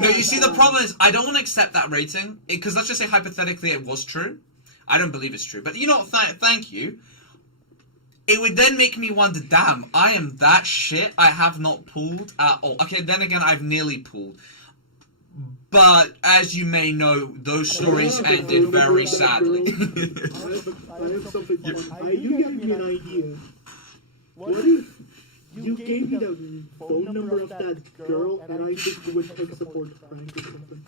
you see, the problem is I don't want to accept that rating because let's just say hypothetically it was true. I don't believe it's true, but you know what? Thank you. It would then make me wonder, damn, I am that shit. I have not pulled at all. Okay, then again, I've nearly pulled. But as you may know, those stories ended very sadly. I have something for you. You gave me an idea. What if you gave me the phone number of that girl and I just do a tech support prank or something?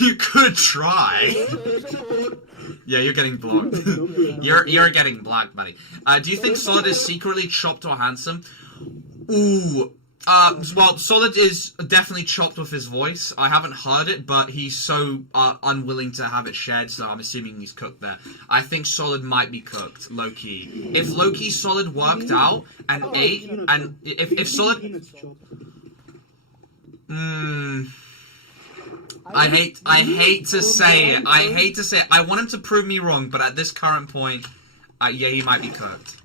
You could try. Yeah, you're getting blocked. You're getting blocked, buddy. Do you think Solid is secretly chopped or handsome? Ooh. Well, Solid is definitely chopped with his voice. I haven't heard it, but he's so unwilling to have it shared, so I'm assuming he's cooked there. I think Solid might be cooked, low-key. If low-key Solid worked out and ate, and if Solid... I hate to say it. I want him to prove me wrong, but at this current point, yeah, he might be cooked.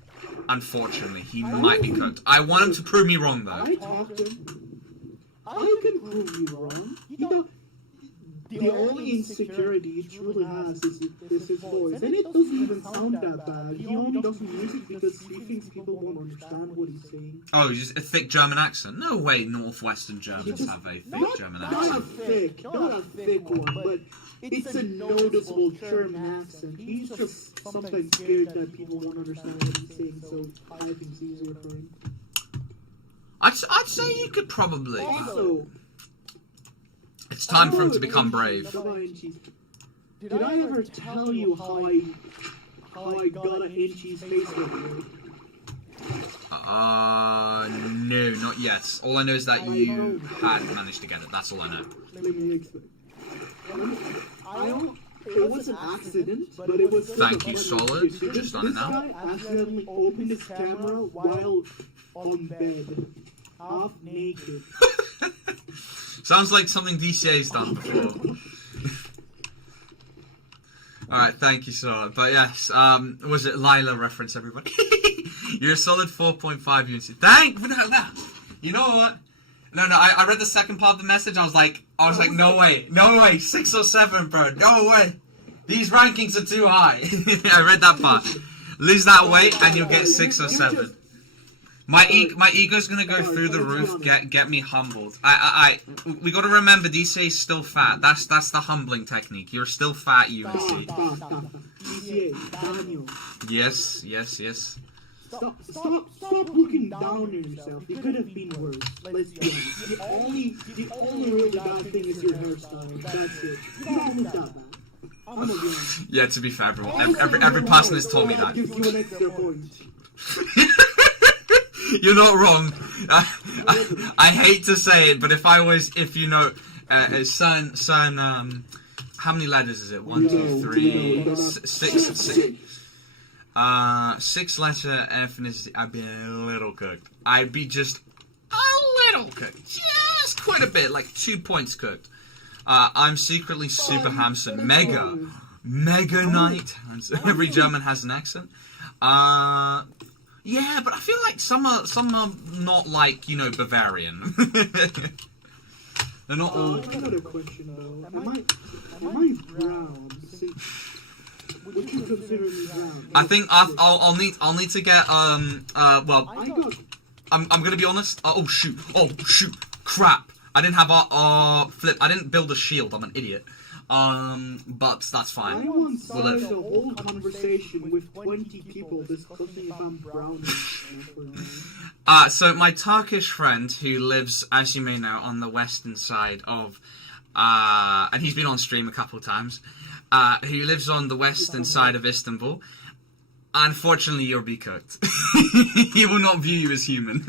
Unfortunately, he might be cooked. I want him to prove me wrong, though. I talked to him. I can prove you wrong. You know, the only insecurity he truly has is his voice. And it doesn't even sound that bad. He only doesn't use it because he thinks people won't understand what he's saying. Oh, just a thick German accent? No way Northwestern Germans have a thick German accent. Not a thick one, but it's a noticeable German accent. He's just sometimes scared that people won't understand what he's saying, so I think it's easier for him. I'd say you could probably. Also, it's time for him to become brave. Did I ever tell you how I got an Inchie's Facebook? No, not yet. All I know is that you had managed to get it. That's all I know. Let me explain. It was an accident, but it was... Thank you, Solid. Just on it now. This guy accidentally opened his camera while on bed, half naked. Sounds like something DCA's done before. Alright, thank you, Solid. But yes, was it Lila reference, everybody? You're a solid 4.5 units. You know what? No, I read the second part of the message. I was like, no way, 6 or 7, bro, no way. These rankings are too high. I read that part. Lose that weight and you'll get 6 or 7. My ego's gonna go through the roof. Get me humbled. We gotta remember, DCA is still fat. That's the humbling technique. You're still fat, UNC. Yes. Stop looking down on yourself. It could have been worse. Let's be honest. The only really bad thing is your hairstyle. That's it. You don't look that bad. I'm gonna be honest. Yeah, to be fair, everyone, every person has told me that. Gives you an extra point. You're not wrong. I hate to say it, but if you know, how many letters is it? 1, 2, 3, 6. 6-letter ethnicity. I'd be a little cooked. I'd be just a little cooked. Just quite a bit, like 2 points cooked. I'm secretly super handsome. Mega night. Every German has an accent. Yeah, but I feel like some are not like, you know, Bavarian. They're not all. I got a question though. Am I brown? Would you consider me brown? I think I'll need to get well. I'm gonna be honest. Oh shoot! Crap! I didn't have flip. I didn't build a shield. I'm an idiot. But that's fine. I once started a whole conversation with 20 people discussing if I'm brown. So my Turkish friend who lives, as you may know, on the western side of, and he's been on stream a couple of times, who lives on the western side of Istanbul. Unfortunately, you'll be cooked. He will not view you as human.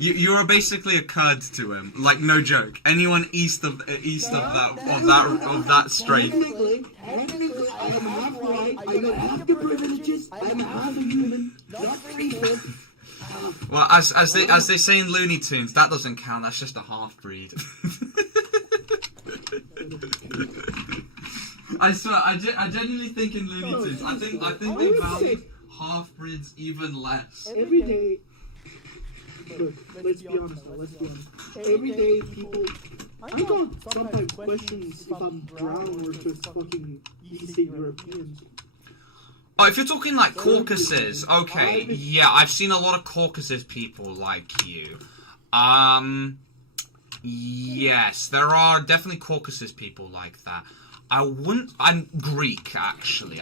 You are basically a Kurd to him. Like, no joke. Anyone east of that strait. Technically, I am half white. I got half the privileges. I am half a human, not people. Well, as they say in Looney Tunes, that doesn't count. That's just a half breed. I swear, I genuinely think in Looney Tunes, I think they value half-breeds even less. Every day, look, let's be honest. Every day, people, I got sometimes questions if I'm brown or just fucking Eastern Europeans. Oh, if you're talking like Caucasus, okay, yeah, I've seen a lot of Caucasus people like you. Yes, there are definitely Caucasus people like that. I'm Greek, actually.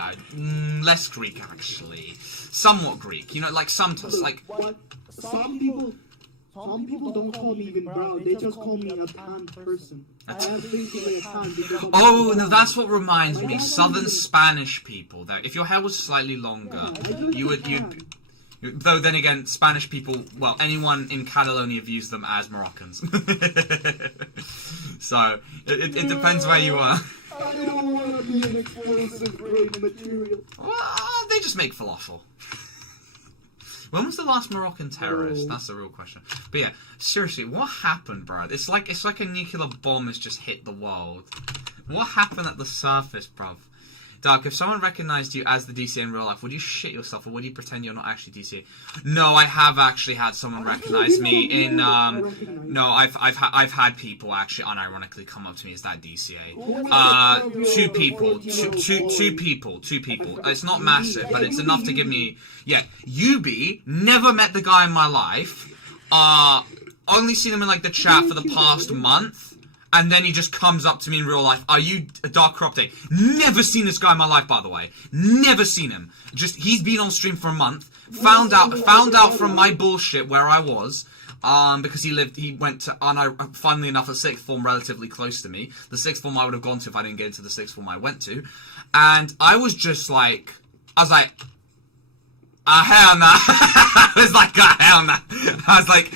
Less Greek, actually. Somewhat Greek. You know, like sometimes, like... What? Some people Some people don't call me even brown, they just call me a tan person. I am basically a tan because of Oh, no, that's what reminds me. Southern Spanish people. That if your hair was slightly longer, you'd. Though then again, Spanish people, well, anyone in Catalonia views them as Moroccans. So it depends where you are. I don't want to be an explosive grade material. Well, they just make falafel. When was the last Moroccan terrorist? That's the real question. But yeah, seriously, what happened, bro? It's like a nuclear bomb has just hit the world. What happened at the surface, bruv? Dark, if someone recognized you as the DCA in real life, would you shit yourself or would you pretend you're not actually DCA? No, I have actually had someone recognize me in no, I've had people actually unironically come up to me as that DCA. Two people. It's not massive, but it's enough to give me. Yeah, Yubi, never met the guy in my life. Only seen him in like the chat for the past month. And then he just comes up to me in real life. Are you a Dark Crop Day? Never seen this guy in my life, by the way. Never seen him. Just he's been on stream for a month. Found out from my bullshit where I was. Because he went to, funnily enough, a sixth form relatively close to me. The sixth form I would have gone to if I didn't get into the sixth form I went to. And I was like, hell no. I was like, hell no. I was like,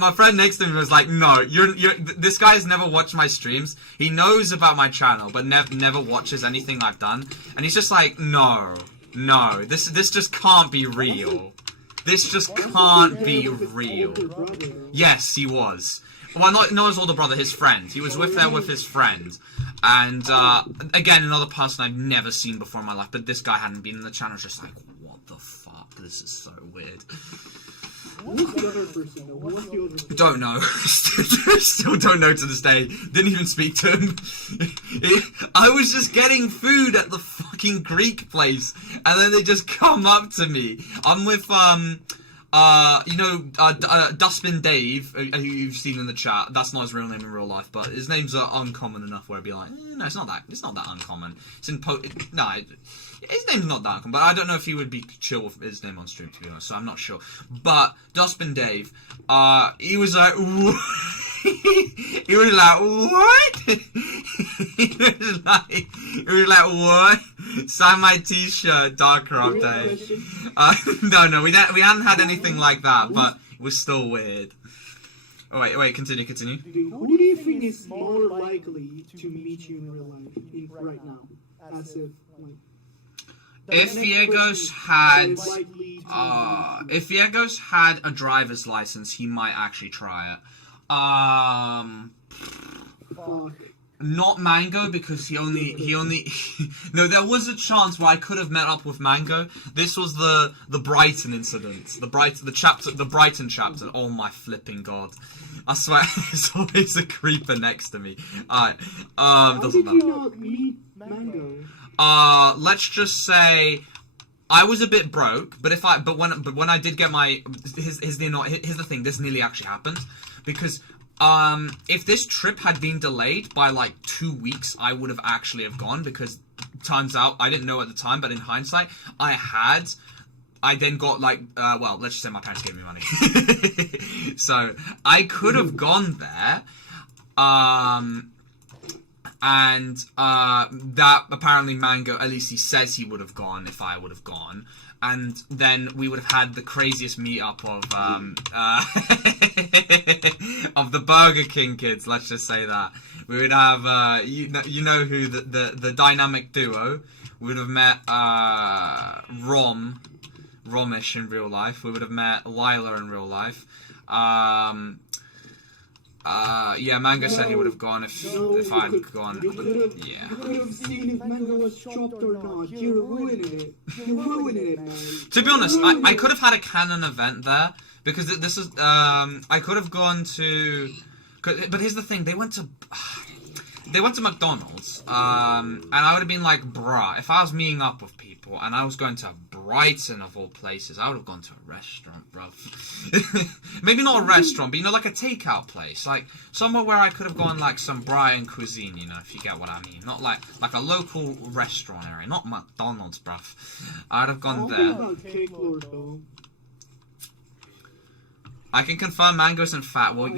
my friend next to me was like, no, this guy has never watched my streams. He knows about my channel, but never watches anything I've done. And he's just like, no, this just can't be real. This just can't be real. Yes, he was. Well, not his older brother, his friend. He was with his friend. And, again, another person I've never seen before in my life, but this guy hadn't been in the channel. I was just like, what the fuck? This is so weird. Who's the other person? Who's the other person? Don't know. Still don't know to this day. Didn't even speak to him. I was just getting food at the fucking Greek place, and then they just come up to me. I'm with, Dustbin Dave, who you've seen in the chat. That's not his real name in real life, but his name's uncommon enough where I'd be like, no, it's not that uncommon. His name's not that uncommon, but I don't know if he would be chill with his name on stream, to be honest, so I'm not sure. But Dustbin Dave, he was like, what? He was like, what? he was like, what? Sign my t-shirt, Dark Crop Day. No, we hadn't had anything like that, but it was still weird. Oh, wait, continue. Who do you think is more likely to meet you in real life, right now? As if, like... If Veagos had a driver's license, he might actually try it. Not Mango, because he only no, there was a chance where I could have met up with Mango. This was the Brighton incident. The Brighton chapter. Oh my flipping god. I swear there's always a creeper next to me. Alright. Doesn't matter. How did you not meet Mango? Let's just say I was a bit broke, but when I did get my here's the thing, this nearly actually happened, because if this trip had been delayed by like 2 weeks, I would have actually gone, because turns out I didn't know at the time, but in hindsight I then got like let's just say my parents gave me money. So I could have gone there. And that apparently Mango, at least he says he would have gone if I would have gone. And then we would have had the craziest meetup of the Burger King kids, let's just say that. We would have, you know who, the dynamic duo. We would have met Romish in real life. We would have met Lila in real life. Yeah, Mango said he would have gone if I had gone. Yeah. You could have seen if Mango was chopped or not. You're ruining it. Man. To be honest, I could have had a canon event there, because this is I could have gone to. But here's the thing: they went to McDonald's, and I would have been like, bruh, if I was meeting up with people and I was going to Brighton of all places, I would have gone to a restaurant, bruv. Maybe not a restaurant, but like a takeout place, like somewhere where I could have gone like some Brighton cuisine, if you get what I mean. Not like a local restaurant area, not McDonald's, bruv. I'd have gone there. About Cake Lord, though. I can confirm Mango isn't fat. Well,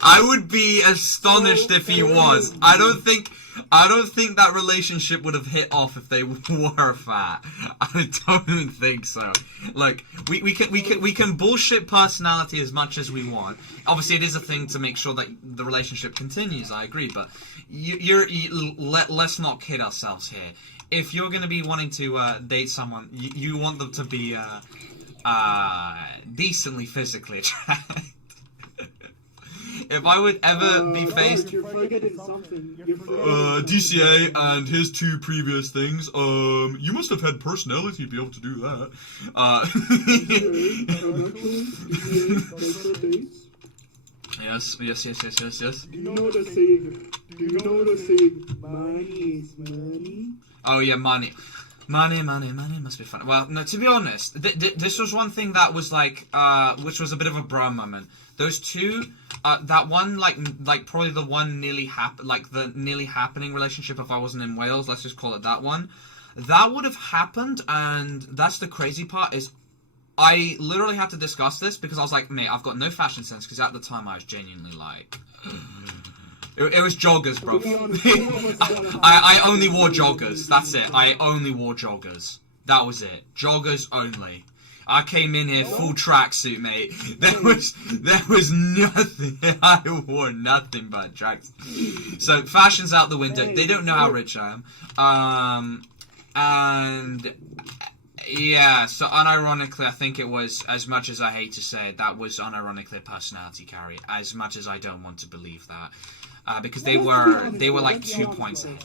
I would be astonished if he was. I don't think that relationship would have hit off if they were fat. I don't think so. Look, we can bullshit personality as much as we want. Obviously, it is a thing to make sure that the relationship continues. I agree, but let's not kid ourselves here. If you're going to be wanting to date someone, you want them to be decently physically attracted. If I would ever be faced... You're forgetting something. DCA and his 2 previous things, you must have had personality to be able to do that. Yes. Do you know the saying, money is money? Oh yeah, money. Money must be fun. Well, no, to be honest, this was one thing that was like, which was a bit of a bro moment. Those 2, that one, like probably the one nearly happening relationship. If I wasn't in Wales, let's just call it that one. That would have happened, and that's the crazy part is, I literally had to discuss this because I was like, mate, I've got no fashion sense because at the time I was genuinely like. It was joggers, bro. I only wore joggers. That's it. I only wore joggers. That was it. Joggers only. I came in here full tracksuit, mate. There was nothing. I wore nothing but tracksuit. So fashion's out the window. They don't know how rich I am. And yeah. So unironically, I think it was, as much as I hate to say it, that was unironically a personality carry. As much as I don't want to believe that. Because they were like 2 points ahead.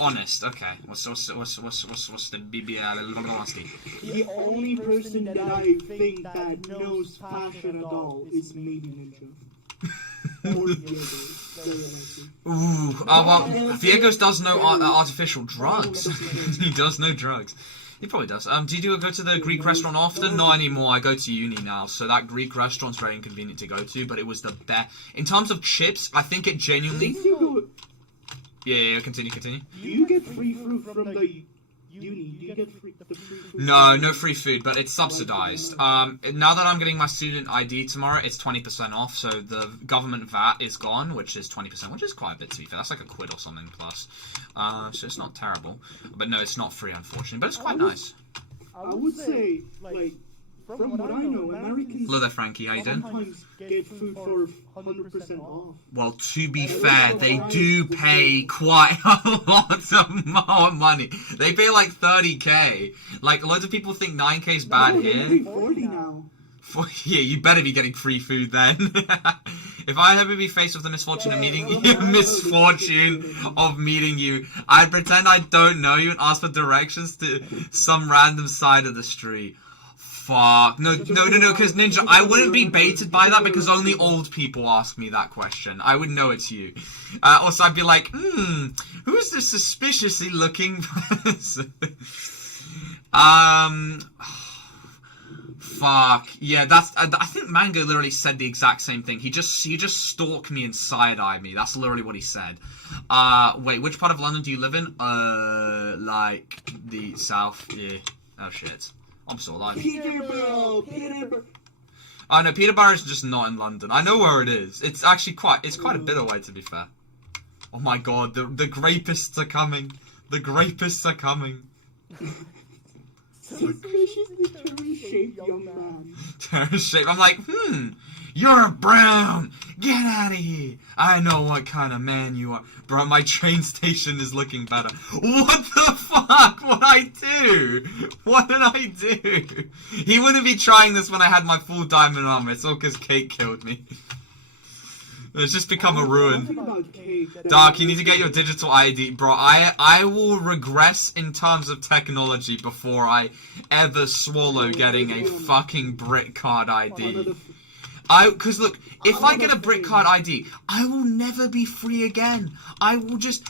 Honest, okay. What's the BB? The only person that I think that knows fashion at all is maybe Ninja. Ooh, well, Veagos does know artificial drugs. He does know drugs. He probably does. Do you go to the Greek restaurant often? Not anymore. I go to uni now, so that Greek restaurant's very inconvenient to go to, but it was the best. In terms of chips, I think it genuinely... Yeah, continue. Do you get free food from the uni? Do you get free food? No free food, but it's subsidized. Now that I'm getting my student ID tomorrow, it's 20% off, so the government VAT is gone, which is 20%, which is quite a bit, to be fair. That's like a quid or something plus. So it's not terrible. But no, it's not free, unfortunately, but it's quite nice. I would say, like, from what I know, Americans Hello there, Frankie, how you doing? sometimes get food for 100% off. Well, to be fair, they do pay quite a lot of more money. They pay like 30k. Like, loads of people think 9k is bad here. They pay 40 now. Yeah, you better be getting free food then. If I ever be faced with the misfortune of meeting you, I'd pretend I don't know you and ask for directions to some random side of the street. Fuck. No, because Ninja, I wouldn't be baited by that because only old people ask me that question. I would know it's you. Also, I'd be like, who's this suspiciously looking person? Fuck. Yeah, I think Mango literally said the exact same thing. He just stalked me and side-eyed me. That's literally what he said. Wait, which part of London do you live in? Like, the south. Yeah. Oh, shit. I'm so alive. Peterborough. Oh no, Peterborough is just not in London. I know where it is. It's actually quite a bit away, to be fair. Oh my god, the grapists are coming. The grapists are coming. Suspiciously terror-shaped young man. Terror-shaped. I'm like, you're brown. Get out of here. I know what kind of man you are. Bro, my train station is looking better. What the fuck? What'd I do? What did I do? He wouldn't be trying this when I had my full diamond armor. It's all because Kate killed me. It's just become a ruin. Dark, you need to get your digital ID. Bro, I will regress in terms of technology before I ever swallow getting a fucking brick card ID. Because look, if I get a brick card ID, I will never be free again. I will just...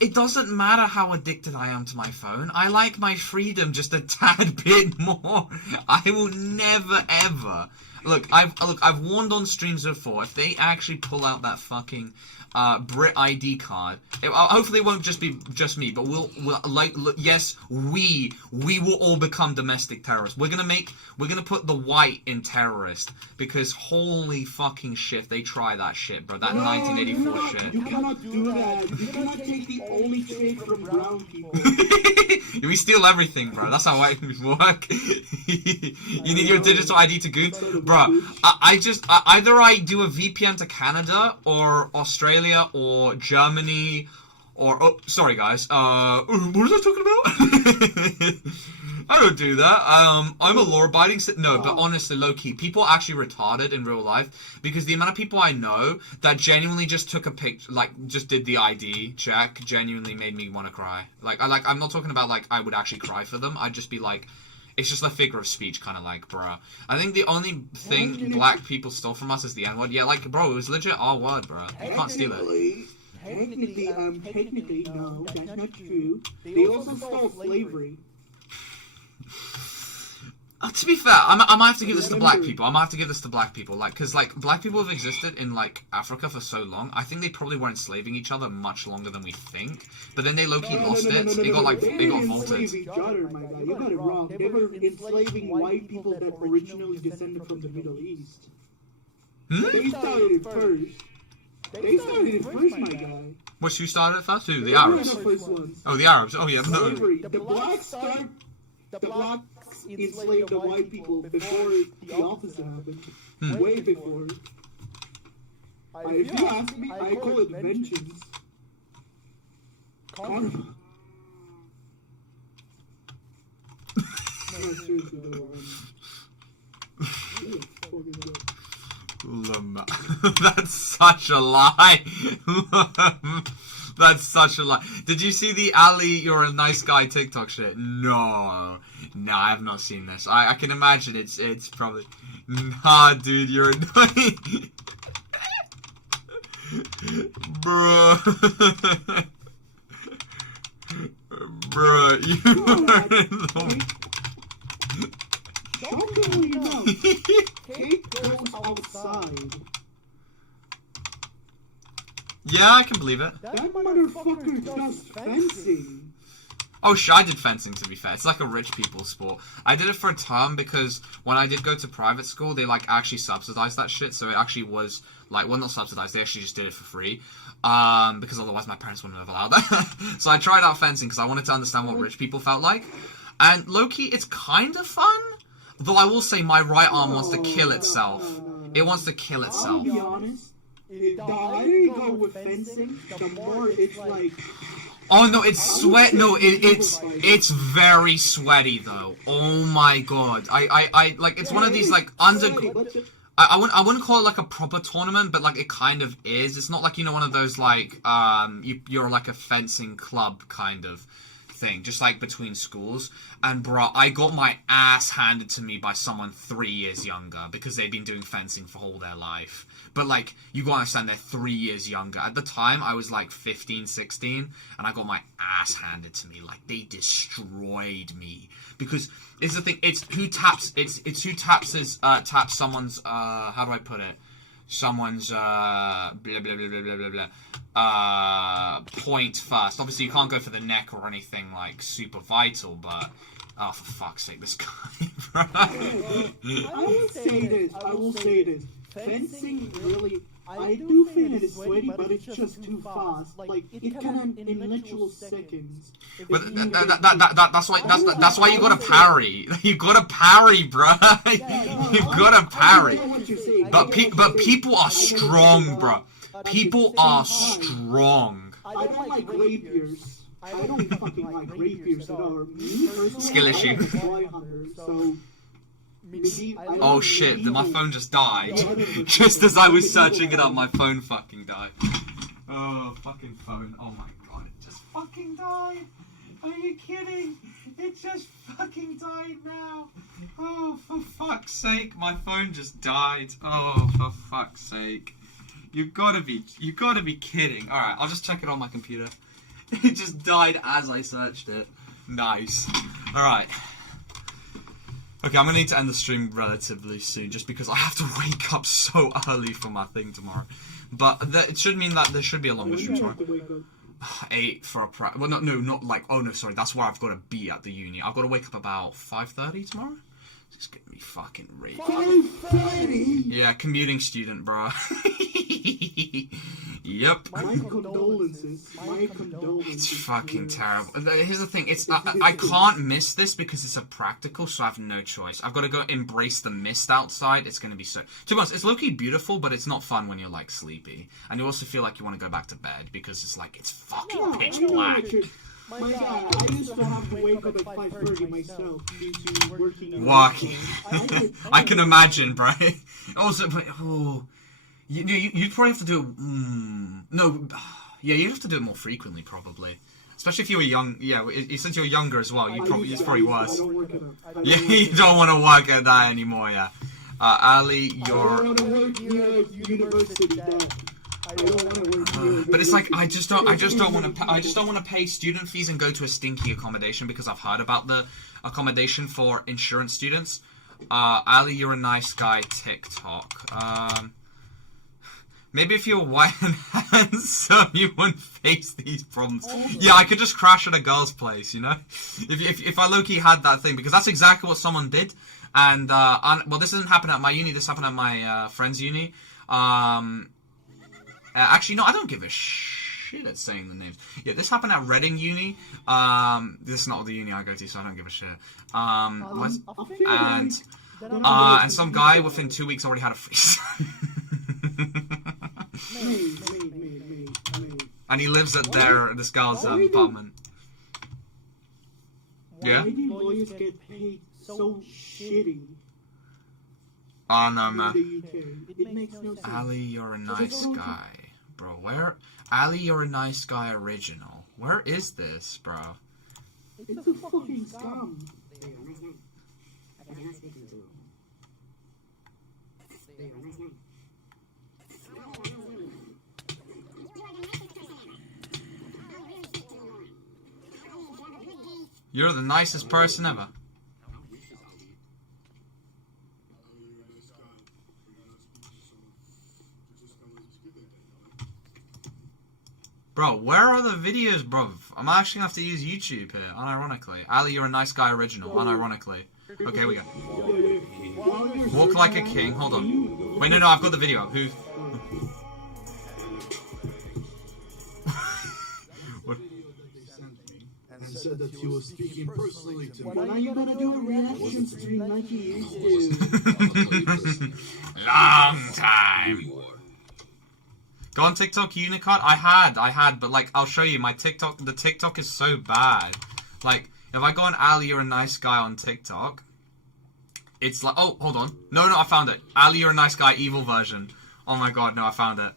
It doesn't matter how addicted I am to my phone. I like my freedom just a tad bit more. I will never, ever... Look, I've warned on streams before, if they actually pull out that fucking Brit ID card. Hopefully it won't just be me, but we'll yes, we will all become domestic terrorists. We're gonna put the white in terrorist, because holy fucking shit, they try that shit, bro. That 1984 shit. You cannot do that. You cannot take the only trait from brown people. We steal everything, bro. That's how white people work. You need your digital ID to goon, bro. Either I do a VPN to Canada or Australia or Germany or sorry guys. What was I talking about? I don't do that. I'm a law-abiding no, but honestly, low-key, people are actually retarded in real life, because the amount of people I know that genuinely just took a picture, like, just did the ID check, genuinely made me want to cry. I'm not talking about, like, I would actually cry for them. I'd just be like, it's just a figure of speech, kind of like, bruh. I think the only thing black people stole from us is the N-word. Yeah, like, bro, it was legit our word, bruh. You can't steal it. Technically, no, that's not true. They also stole slavery. To be fair, I might have to give this to black people. Like, because, like, black people have existed in, like, Africa for so long. I think they probably were enslaving each other much longer than we think. But then they low-key lost it. It got, like, it got vaulted. Each other, my guy. You got it wrong. They were enslaving white people that originally descended from the Middle East. They started it first. My guy. Who started it first? Who? The Arabs? Oh, the Arabs. Oh, yeah. No. The blacks enslaved the white people before the opposite happened. Way before. If you ask me, I call it vengeance. Karma. No, seriously though. That's such a lie. That's such a lie. Did you see the Ali, you're a nice guy TikTok shit? No, I have not seen this. I can imagine it's probably... Nah, dude, you're annoying. Bro. Bro, you are annoying. Kate goes outside. Yeah, I can believe it. That motherfucker does fencing. Oh, shit, I did fencing, to be fair. It's like a rich people sport. I did it for a term because when I did go to private school, they, like, actually subsidized that shit. So it actually was, like, well, not subsidized. They actually just did it for free. Because otherwise my parents wouldn't have allowed that. So I tried out fencing because I wanted to understand what rich people felt like. And low-key, it's kind of fun. Though I will say my right arm wants to kill itself. It wants to kill itself. I'll be honest. The higher you go with fencing, the more it's like... Oh no, it's sweat. No, it's very sweaty though. Oh my god, I like it's one of these like I wouldn't call it like a proper tournament, but like it kind of is. It's not like, you know, one of those like you're like a fencing club kind of thing, just like between schools. And bro, I got my ass handed to me by someone 3 years younger because they've been doing fencing for all their life. But, like, you gotta understand, they're 3 years younger. At the time, I was, like, 15, 16, and I got my ass handed to me. Like, they destroyed me. Because, it's the thing, it's who taps someone's, how do I put it? Someone's, blah, blah, blah, blah, blah, blah, blah, point first. Obviously, you can't go for the neck or anything, like, super vital, but... Oh, for fuck's sake, this guy, bro. I will say this. Fencing really, I do feel it is sweaty, but it's just too fast. Like it can end in literal seconds. But that's why you gotta parry. You gotta parry, bro. You gotta parry. But people are strong, bro. People are strong. I don't like rapiers. I don't fucking like rapiers at all. Skill issue. So. Oh shit, my phone just died. Just as I was searching it up, my phone fucking died. Oh, fucking phone. Oh my god, it just fucking died. Are you kidding? It just fucking died now. Oh, for fuck's sake, my phone just died. Oh, for fuck's sake. You gotta be kidding. Alright, I'll just check it on my computer. It just died as I searched it. Nice. Alright. Okay, I'm gonna need to end the stream relatively soon, just because I have to wake up so early for my thing tomorrow. But it should mean that there should be a longer stream tomorrow. 8 for a well, no, not like. Oh no, sorry, that's where I've got to be at the uni. I've got to wake up about 5:30 tomorrow. It's gonna be fucking rage. 5:30. Yeah, commuting student, bro. Yep. My condolences. My condolences. It's fucking terrible. Here's the thing. It's I can't miss this because it's a practical, so I have no choice. I've got to go embrace the mist outside. It's going to be so... To be honest, it's low-key beautiful, but it's not fun when you're, like, sleepy. And you also feel like you want to go back to bed because it's like, it's fucking pitch black. My God, I used to have to wake up at 5:30 myself due to working. Walking. I can imagine, bro. Also, but... Oh... You'd probably have to do it... no, yeah, you'd have to do it more frequently, probably. Especially if you were young. Yeah, since you're younger as well, it's probably worse. Yeah, you don't want to work at that anymore, yeah. Ali, you're... I don't want to work university, Dad. But it's like I just don't want to pay student fees and go to a stinky accommodation because I've heard about the accommodation for insurance students. Ali, you're a nice guy. TikTok. Maybe if you're white and handsome, you wouldn't face these problems. Yeah, I could just crash at a girl's place, you know? If I low-key had that thing, because that's exactly what someone did. And, well, this doesn't happen at my uni, this happened at my friend's uni. Actually, no, I don't give a shit at saying the names. Yeah, this happened at Reading Uni. This is not the uni I go to, so I don't give a shit. And some guy within 2 weeks already had a freeze. And he lives at this girl's apartment. Yeah? Why do lawyers get paid so shitty? Oh no, man. It makes no sense. Ali, you're a nice guy. Bro, where? Ali, you're a nice guy original. Where is this, bro? It's a fucking scam. You're the nicest person ever. Bro, where are the videos, bro? I'm actually gonna have to use YouTube here, unironically. Ali, you're a nice guy original, unironically. Okay, we go. Walk like a king. Hold on. Wait, no, I've got the video. Who? What? And said that you were speaking personally to me. When are you gonna do a reaction stream like you used to? Long time. Go on TikTok, Unicart? I had, but like, I'll show you, the TikTok is so bad. Like, if I go on Ali, you're a nice guy on TikTok, it's like, oh, hold on. No, I found it. Ali, you're a nice guy, evil version. Oh my god, no, I found it.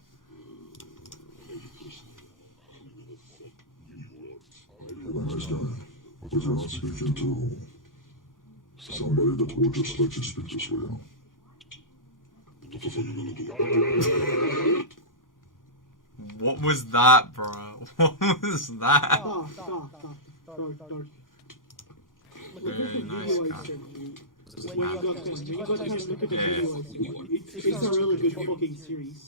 Somebody that will just let you speak this way. What was that, bro? What was that? Very nice guy. When you got time, look at the video. It's a really good fucking series.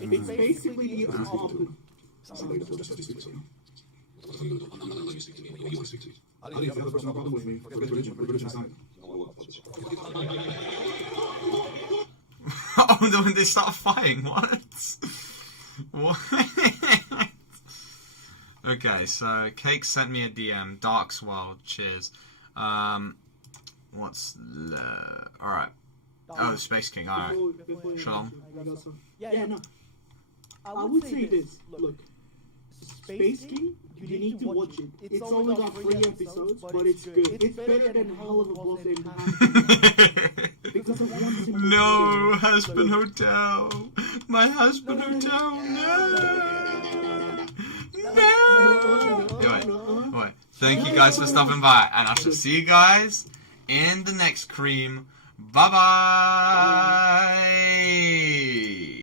It's basically the opposite. Somebody that will just let you speak this way. Ali, if you have a personal problem with me, forget religion aside. Oh, when they start fighting, what? What? Okay, so Cake sent me a DM. Dark's World, cheers. What's the... Alright. Oh, Space King, alright. Shalom. Yeah, no. I would say this, look. Space King, you need to watch it. It's only got 3 episodes, but it's good. It's better than Hell of a Boss and because of one simple No, thing. Husband Hotel. My Husband Hotel, no. Wait. Thank you guys for stopping by, and I shall see you guys in the next cream. Bye-bye.